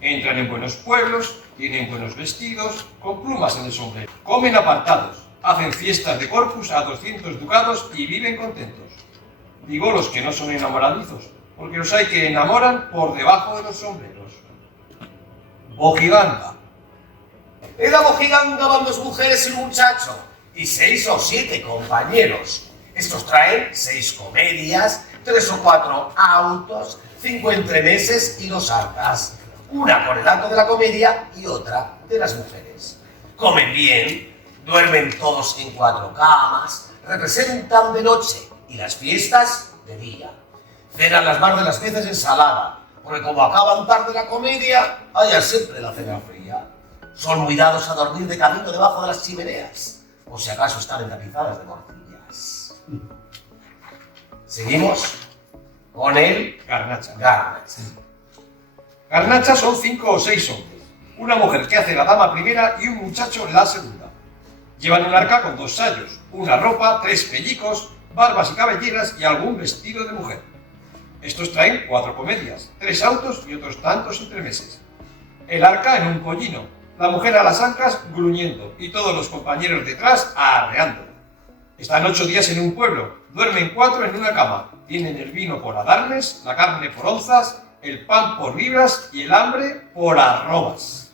Entran en buenos pueblos, tienen buenos vestidos, con plumas en el sombrero. Comen apartados, hacen fiestas de corpus a 200 ducados y viven contentos. Digo los que no son enamoradizos, porque los hay que enamoran por debajo de los sombreros. Bojiganga. En la bojiganga van 2 mujeres y un muchacho, y 6 o 7 compañeros. Estos traen 6 comedias, 3 o 4 autos, 5 entremeses y 2 arcas. Una con el acto de la comedia y otra de las mujeres. Comen bien, duermen todos en 4 camas, representan de noche y las fiestas de día. Cenan las más de las veces ensalada, porque como acaban tarde la comedia, hayan siempre la cena fría. Son muy dados a dormir de camino debajo de las chimeneas, o si acaso están entapizadas de morcillas. Seguimos con el Garnacha. Garnacha. Garnacha son 5 o 6 hombres, una mujer que hace la dama primera y un muchacho la segunda. Llevan un arca con 2 sayos, una ropa, 3 pellicos, barbas y cabelleras y algún vestido de mujer. Estos traen 4 comedias, 3 autos y otros tantos entremeses. El arca en un pollino, la mujer a las ancas gruñendo y todos los compañeros detrás arreando. Están 8 días en un pueblo, duermen 4 en una cama, tienen el vino por adarmes, la carne por onzas, el pan por libras y el hambre por arrobas.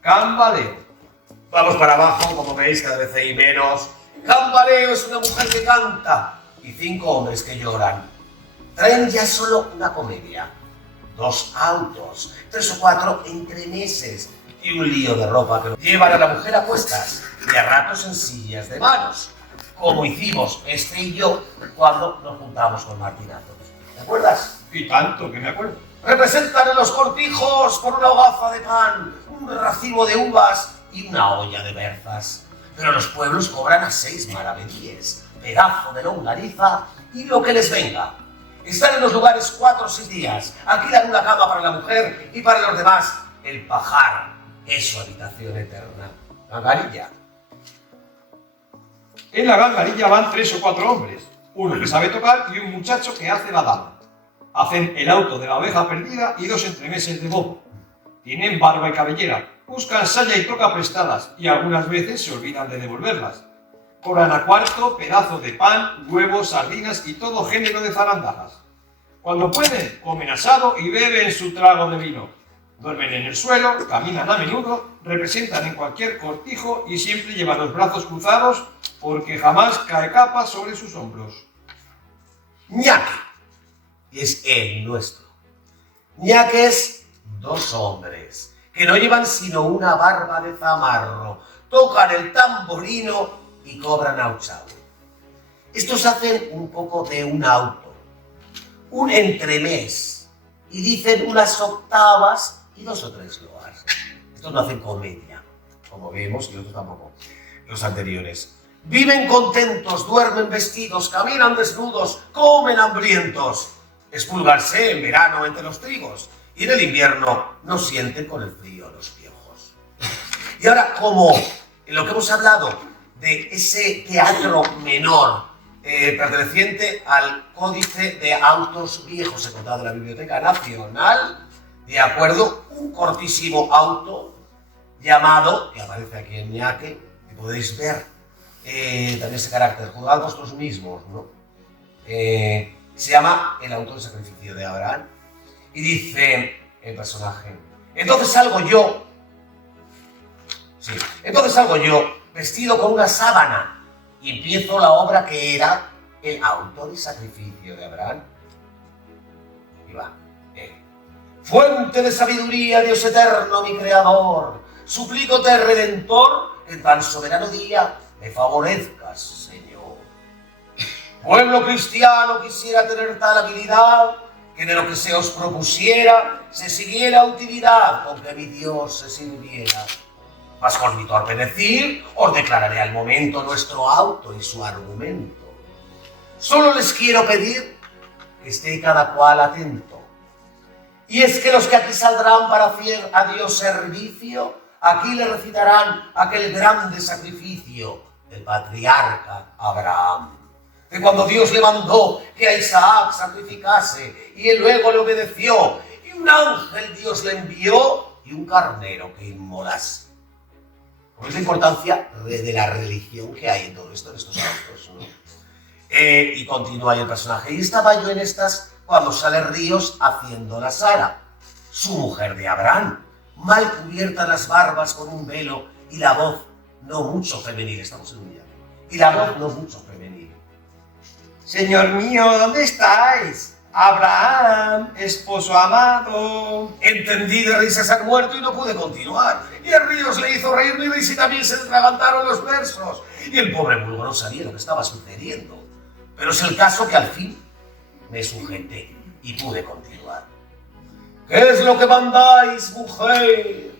Cambaleo. Vamos para abajo, como veis, cada vez hay menos. Cambaleo es una mujer que canta y 5 hombres que lloran. Traen ya solo una comedia, 2 autos, 3 o 4 entremeses y un lío de ropa que llevan a la mujer a cuestas y a ratos en sillas de manos, como hicimos este y yo cuando nos juntamos con Martinazo. ¿Te acuerdas? Y tanto que me acuerdo. Representan en los cortijos por una hogaza de pan, un racimo de uvas y una olla de berzas. Pero los pueblos cobran a 6 maravedíes, pedazo de longaniza y lo que les venga. Están en los lugares 4 o 6 días, alquilan una cama para la mujer y para los demás el pajar es su habitación eterna. Gangarilla. En la gangarilla van 3 o 4 hombres, uno que sabe tocar y un muchacho que hace la dama. Hacen el auto de la oveja perdida y 2 entremeses de bobo. Tienen barba y cabellera, buscan saya y troca prestadas y algunas veces se olvidan de devolverlas. Cobran a cuarto pedazo de pan, huevos, sardinas y todo género de zarandajas. Cuando pueden, comen asado y beben su trago de vino. Duermen en el suelo, caminan a menudo, representan en cualquier cortijo y siempre llevan los brazos cruzados porque jamás cae capa sobre sus hombros. Ñaki es el nuestro. ñaques, 2 hombres, que no llevan sino una barba de zamarro, tocan el tamborino y cobran a ochavo. Estos hacen un poco de un auto, un entremés, y dicen unas octavas y 2 o 3 loas. Estos no hacen comedia, como vemos, y otros tampoco, los anteriores. Viven contentos, duermen vestidos, caminan desnudos, comen hambrientos. Espulgarse en verano entre los trigos, y en el invierno no sienten con el frío los viejos. Y ahora, como en lo que hemos hablado de ese teatro menor, perteneciente al Códice de Autos Viejos encontrado en la Biblioteca Nacional, de acuerdo, un cortísimo auto llamado, que aparece aquí en ñaque, y podéis ver también ese carácter, juzgad vosotros mismos, ¿no? Se llama El auto de sacrificio de Abraham, y dice el personaje, entonces salgo yo, vestido con una sábana, y empiezo la obra que era el auto de sacrificio de Abraham. Y va. Fuente de sabiduría, Dios eterno, mi creador, suplícote, Redentor, que en tan soberano día me favorezcas, Señor. Pueblo cristiano quisiera tener tal habilidad que de lo que se os propusiera se siguiera utilidad con que mi Dios se sirviera. Mas con mi torpe decir, os declararé al momento nuestro auto y su argumento. Solo les quiero pedir que esté cada cual atento. Y es que los que aquí saldrán para hacer a Dios servicio, aquí le recitarán aquel grande sacrificio del patriarca Abraham. De cuando Dios le mandó que a Isaac sacrificase, y él luego le obedeció, y un ángel Dios le envió, y un carnero que inmolase. Por la importancia de la religión que hay en todo esto, en estos actos, ¿no? Y continúa ahí el personaje. Y estaba yo en estas cuando sale Ríos haciendo la Sara, su mujer de Abraham, mal cubierta las barbas con un velo y la voz no mucho femenil. Estamos en un día. Y la voz no mucho femenil. Señor mío, ¿dónde estáis? Abraham, esposo amado. Entendí de risas al muerto y no pude continuar. Y el Ríos le hizo reír mi risa y también se atragantaron los versos. Y el pobre vulgo no sabía lo que estaba sucediendo. Pero es el caso que al fin me sujeté y pude continuar. ¿Qué es lo que mandáis, mujer?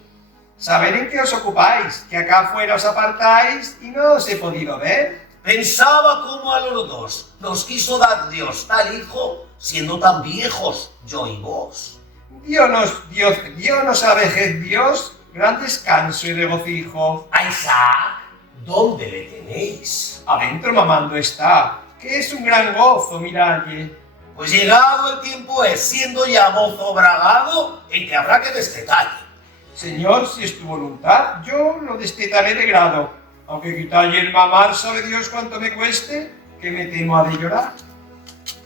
Saber en qué os ocupáis, que acá afuera os apartáis y no os he podido ver. Pensaba cómo a los dos nos quiso dar Dios tal hijo, siendo tan viejos, yo y vos. Dios a la vejez Dios, gran descanso y regocijo. A Isaac, ¿dónde le tenéis? Adentro mamando está, que es un gran gozo, miradle. Pues llegado el tiempo es, siendo ya mozo bragado, en que habrá que destetar. Señor, si es tu voluntad, yo lo destetaré de grado. Aunque quitalle el mamar, sabe Dios cuánto me cueste, que me temo a de llorar.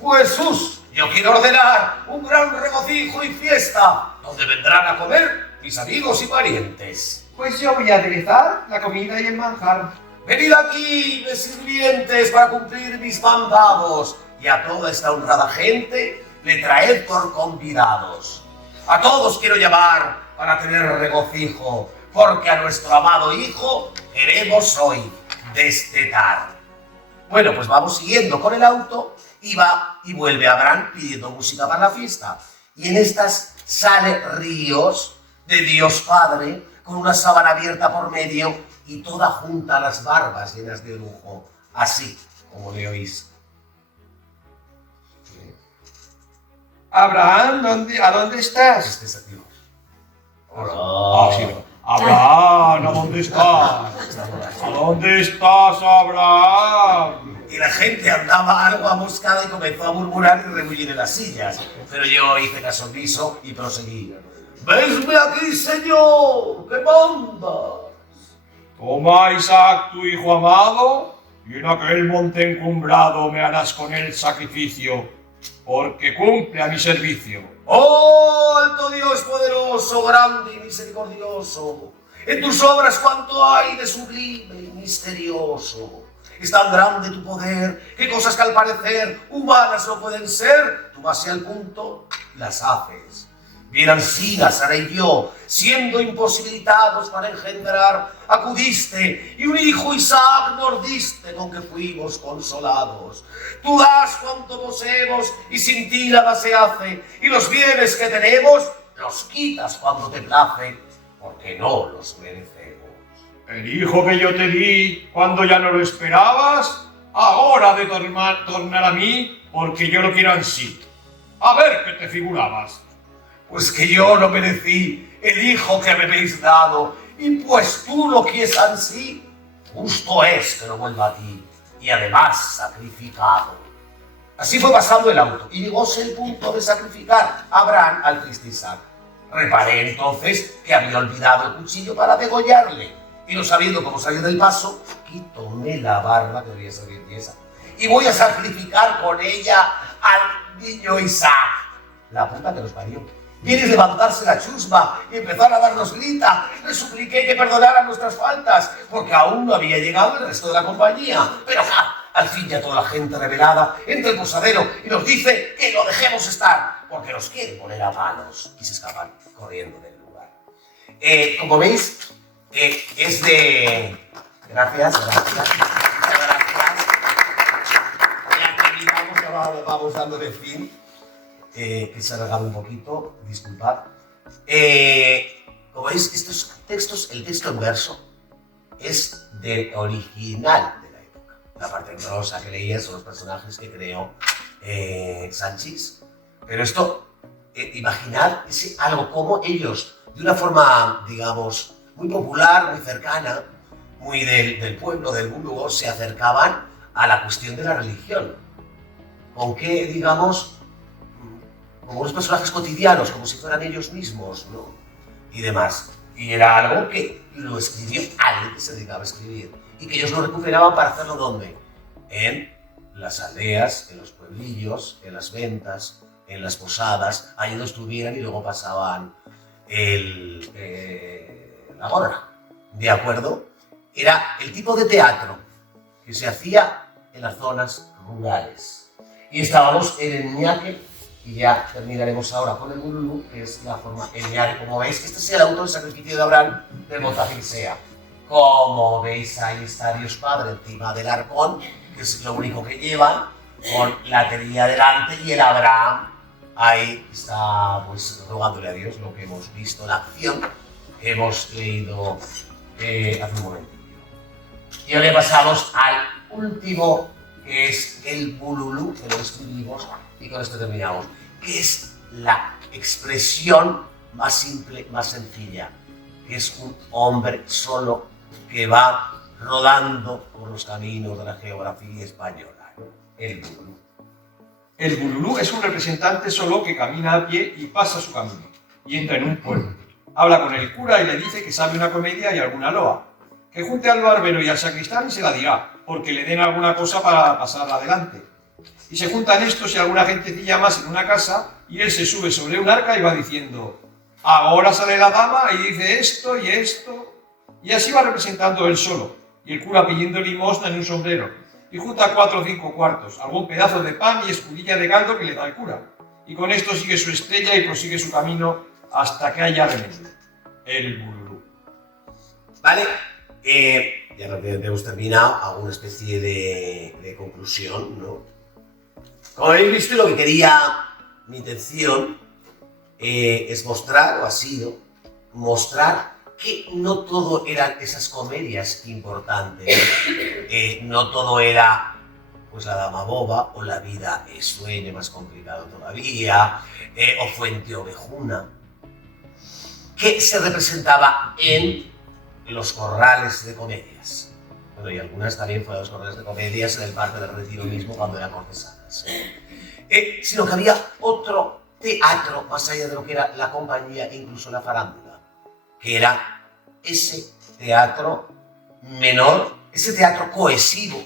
Pues yo quiero ordenar un gran regocijo y fiesta, donde vendrán a comer mis amigos y parientes. Pues yo voy a aderezar la comida y el manjar. Venid aquí, mis sirvientes, para cumplir mis mandados, y a toda esta honrada gente le traed por convidados. A todos quiero llamar para tener regocijo, porque a nuestro amado hijo queremos hoy destetar. Bueno, pues vamos siguiendo con el auto y va y vuelve Abraham pidiendo música para la fiesta. Y en estas sale Ríos de Dios Padre con una sábana abierta por medio y toda junta a las barbas llenas de lujo, así como le oís. Abraham, ¿a dónde estás? Este es Dios. Sí, no. Abraham, ¿a dónde estás? ¿A dónde estás, Abraham? Y la gente andaba algo amoscada y comenzó a murmurar y rebullir en las sillas. Pero yo hice caso omiso y proseguí. ¡Vesme aquí, Señor! ¿Qué mandas? Toma, Isaac, tu hijo amado, y en aquel monte encumbrado me harás con él sacrificio, porque cumple a mi servicio. ¡Oh, alto Dios poderoso, grande y misericordioso! En tus obras cuánto hay de sublime y misterioso. Es tan grande tu poder, que cosas que al parecer humanas no pueden ser, tú vas al punto y las haces. Bien ansí, Sara y yo, siendo imposibilitados para engendrar, acudiste, y un hijo Isaac nos diste, con que fuimos consolados. Tú das cuanto poseemos, y sin ti nada se hace, y los bienes que tenemos, los quitas cuando te place, porque no los merecemos. El hijo que yo te di cuando ya no lo esperabas, ahora de tornar a mí, porque yo lo quiero ansí. A ver qué te figurabas. Pues que yo no merecí el hijo que me habéis dado, y pues tú lo quieres ansí, justo es que lo vuelva a ti, y además sacrificado. Así fue pasando el auto, y llegóse el punto de sacrificar a Abraham al triste Isaac. Reparé entonces que había olvidado el cuchillo para degollarle, y no sabiendo cómo salir del paso, quítóme la barba que debía salir tiesa, y voy a sacrificar con ella al niño Isaac. La puta que nos parió. Quieres levantarse la chusma y empezar a darnos grita. Le supliqué que perdonaran nuestras faltas, porque aún no había llegado el resto de la compañía. Pero al fin ya toda la gente revelada entra el posadero y nos dice que lo dejemos estar, porque nos quiere poner a palos. Y se escapan corriendo del lugar. Como veis, es de... Gracias. Ya vamos dándole fin. Que se ha alargado un poquito, disculpad. Como veis, estos textos, el texto en verso es del original de la época. La parte en prosa que leía son los personajes que creó Sanchis. Pero esto, imaginad, es algo como ellos, de una forma, digamos, muy popular, muy cercana, muy del pueblo, del vulgo, se acercaban a la cuestión de la religión. Con que, digamos, como unos personajes cotidianos, como si fueran ellos mismos, ¿no? Y demás. Y era algo que lo escribió alguien que se dedicaba a escribir. Y que ellos lo recuperaban para hacerlo ¿dónde? En las aldeas, en los pueblillos, en las ventas, en las posadas, ahí donde estuvieran y luego pasaban la gorra. ¿De acuerdo? Era el tipo de teatro que se hacía en las zonas rurales. Y estábamos en el ñaque. Y ya terminaremos ahora con el Bululú, que es la forma genial. Como veis, este es el auto del sacrificio de Abraham del monte Gilsea. Como veis, ahí está Dios Padre encima del arcón, que es lo único que llevan, con la teoría delante, y el Abraham ahí está pues rogándole a Dios lo que hemos visto, la acción que hemos leído hace un momento. Y ahora pasamos al último, que es el Bululú, que lo escribimos. Y con esto terminamos, que es la expresión más simple, más sencilla, que es un hombre solo que va rodando por los caminos de la geografía española, el Bululú. El Bululú es un representante solo que camina a pie y pasa su camino, y entra en un pueblo. Habla con el cura y le dice que sabe una comedia y alguna loa, que junte al barbero y al sacristán y se la dirá, porque le den alguna cosa para pasar adelante. Y se juntan estos y alguna gentecilla más en una casa, y él se sube sobre un arca y va diciendo: ahora sale la dama y dice esto y esto, y así va representando él solo, y el cura pidiendo limosna en un sombrero, y junta 4 o 5 cuartos, algún pedazo de pan y escudilla de caldo que le da el cura, y con esto sigue su estrella y prosigue su camino hasta que haya remedio. El Bululú. Vale, ya lo que hemos terminado, alguna especie de conclusión, ¿no? Como habéis visto, lo que quería, mi intención, es mostrar, o ha sido, mostrar que no todo eran esas comedias importantes, no todo era pues la dama boba, o la vida es sueño, más complicado todavía, o Fuente Ovejuna, que se representaba en los corrales de comedias. Bueno, y algunas también fueron los corrales de comedias en el Parque del Retiro mismo cuando eran cortesanas. Sino que había otro teatro más allá de lo que era la compañía e incluso la farándula, que era ese teatro menor, ese teatro cohesivo,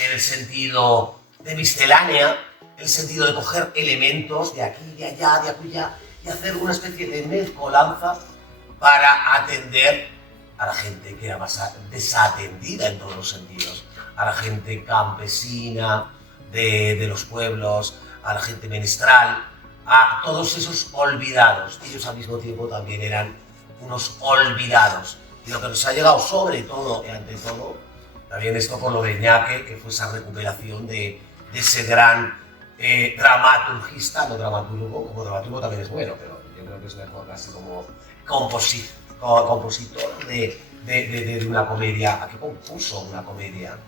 en el sentido de miscelánea, en el sentido de coger elementos de aquí, de allá, de acullá, y hacer una especie de mezcolanza para atender a la gente que era más desatendida en todos los sentidos, a la gente campesina de los pueblos, a la gente menestral, a todos esos olvidados. Ellos al mismo tiempo también eran unos olvidados. Y lo que nos ha llegado sobre todo y ante todo, también esto por lo de Ñaque, que fue esa recuperación de ese gran dramaturgista, no dramaturgo, como dramaturgo también es bueno, pero yo creo que es mejor casi como compositor de una comedia, a que compuso una comedia,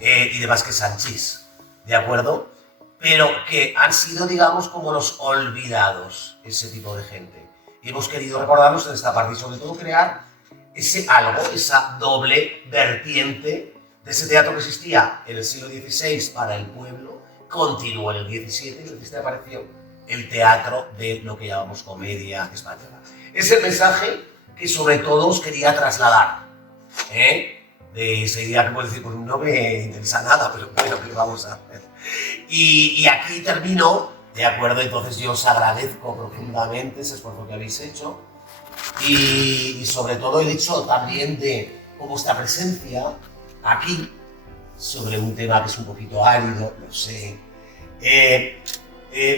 y de Vázquez Sanchís, ¿de acuerdo? Pero que han sido, digamos, como los olvidados, ese tipo de gente. Y hemos querido recordarlos en esta parte y sobre todo crear ese algo, esa doble vertiente de ese teatro que existía en el siglo XVI para el pueblo, continuó en el XVII y en el XVII apareció el teatro de lo que llamamos comedia española. Es el mensaje que sobre todo os quería trasladar, de esa idea que puedo decir, pues no me interesa nada, pero bueno, ¿qué vamos a hacer? Y aquí termino, ¿de acuerdo? Entonces yo os agradezco profundamente ese esfuerzo que habéis hecho y sobre todo el hecho también de vuestra presencia aquí sobre un tema que es un poquito árido, lo sé,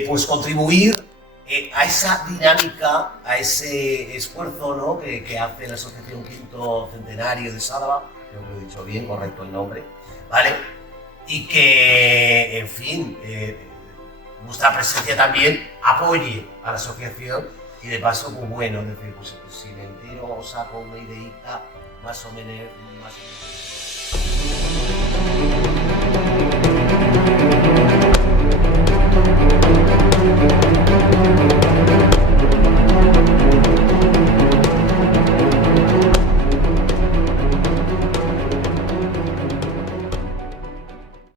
pues contribuir a esa dinámica, a ese esfuerzo, ¿no?, que hace la Asociación Quinto Centenario de Sálava, creo que lo he dicho bien, correcto el nombre, ¿vale? Y que, en fin, vuestra presencia también apoye a la asociación y de paso, muy bueno, es decir, pues si me entero o saco una ideita más o menos.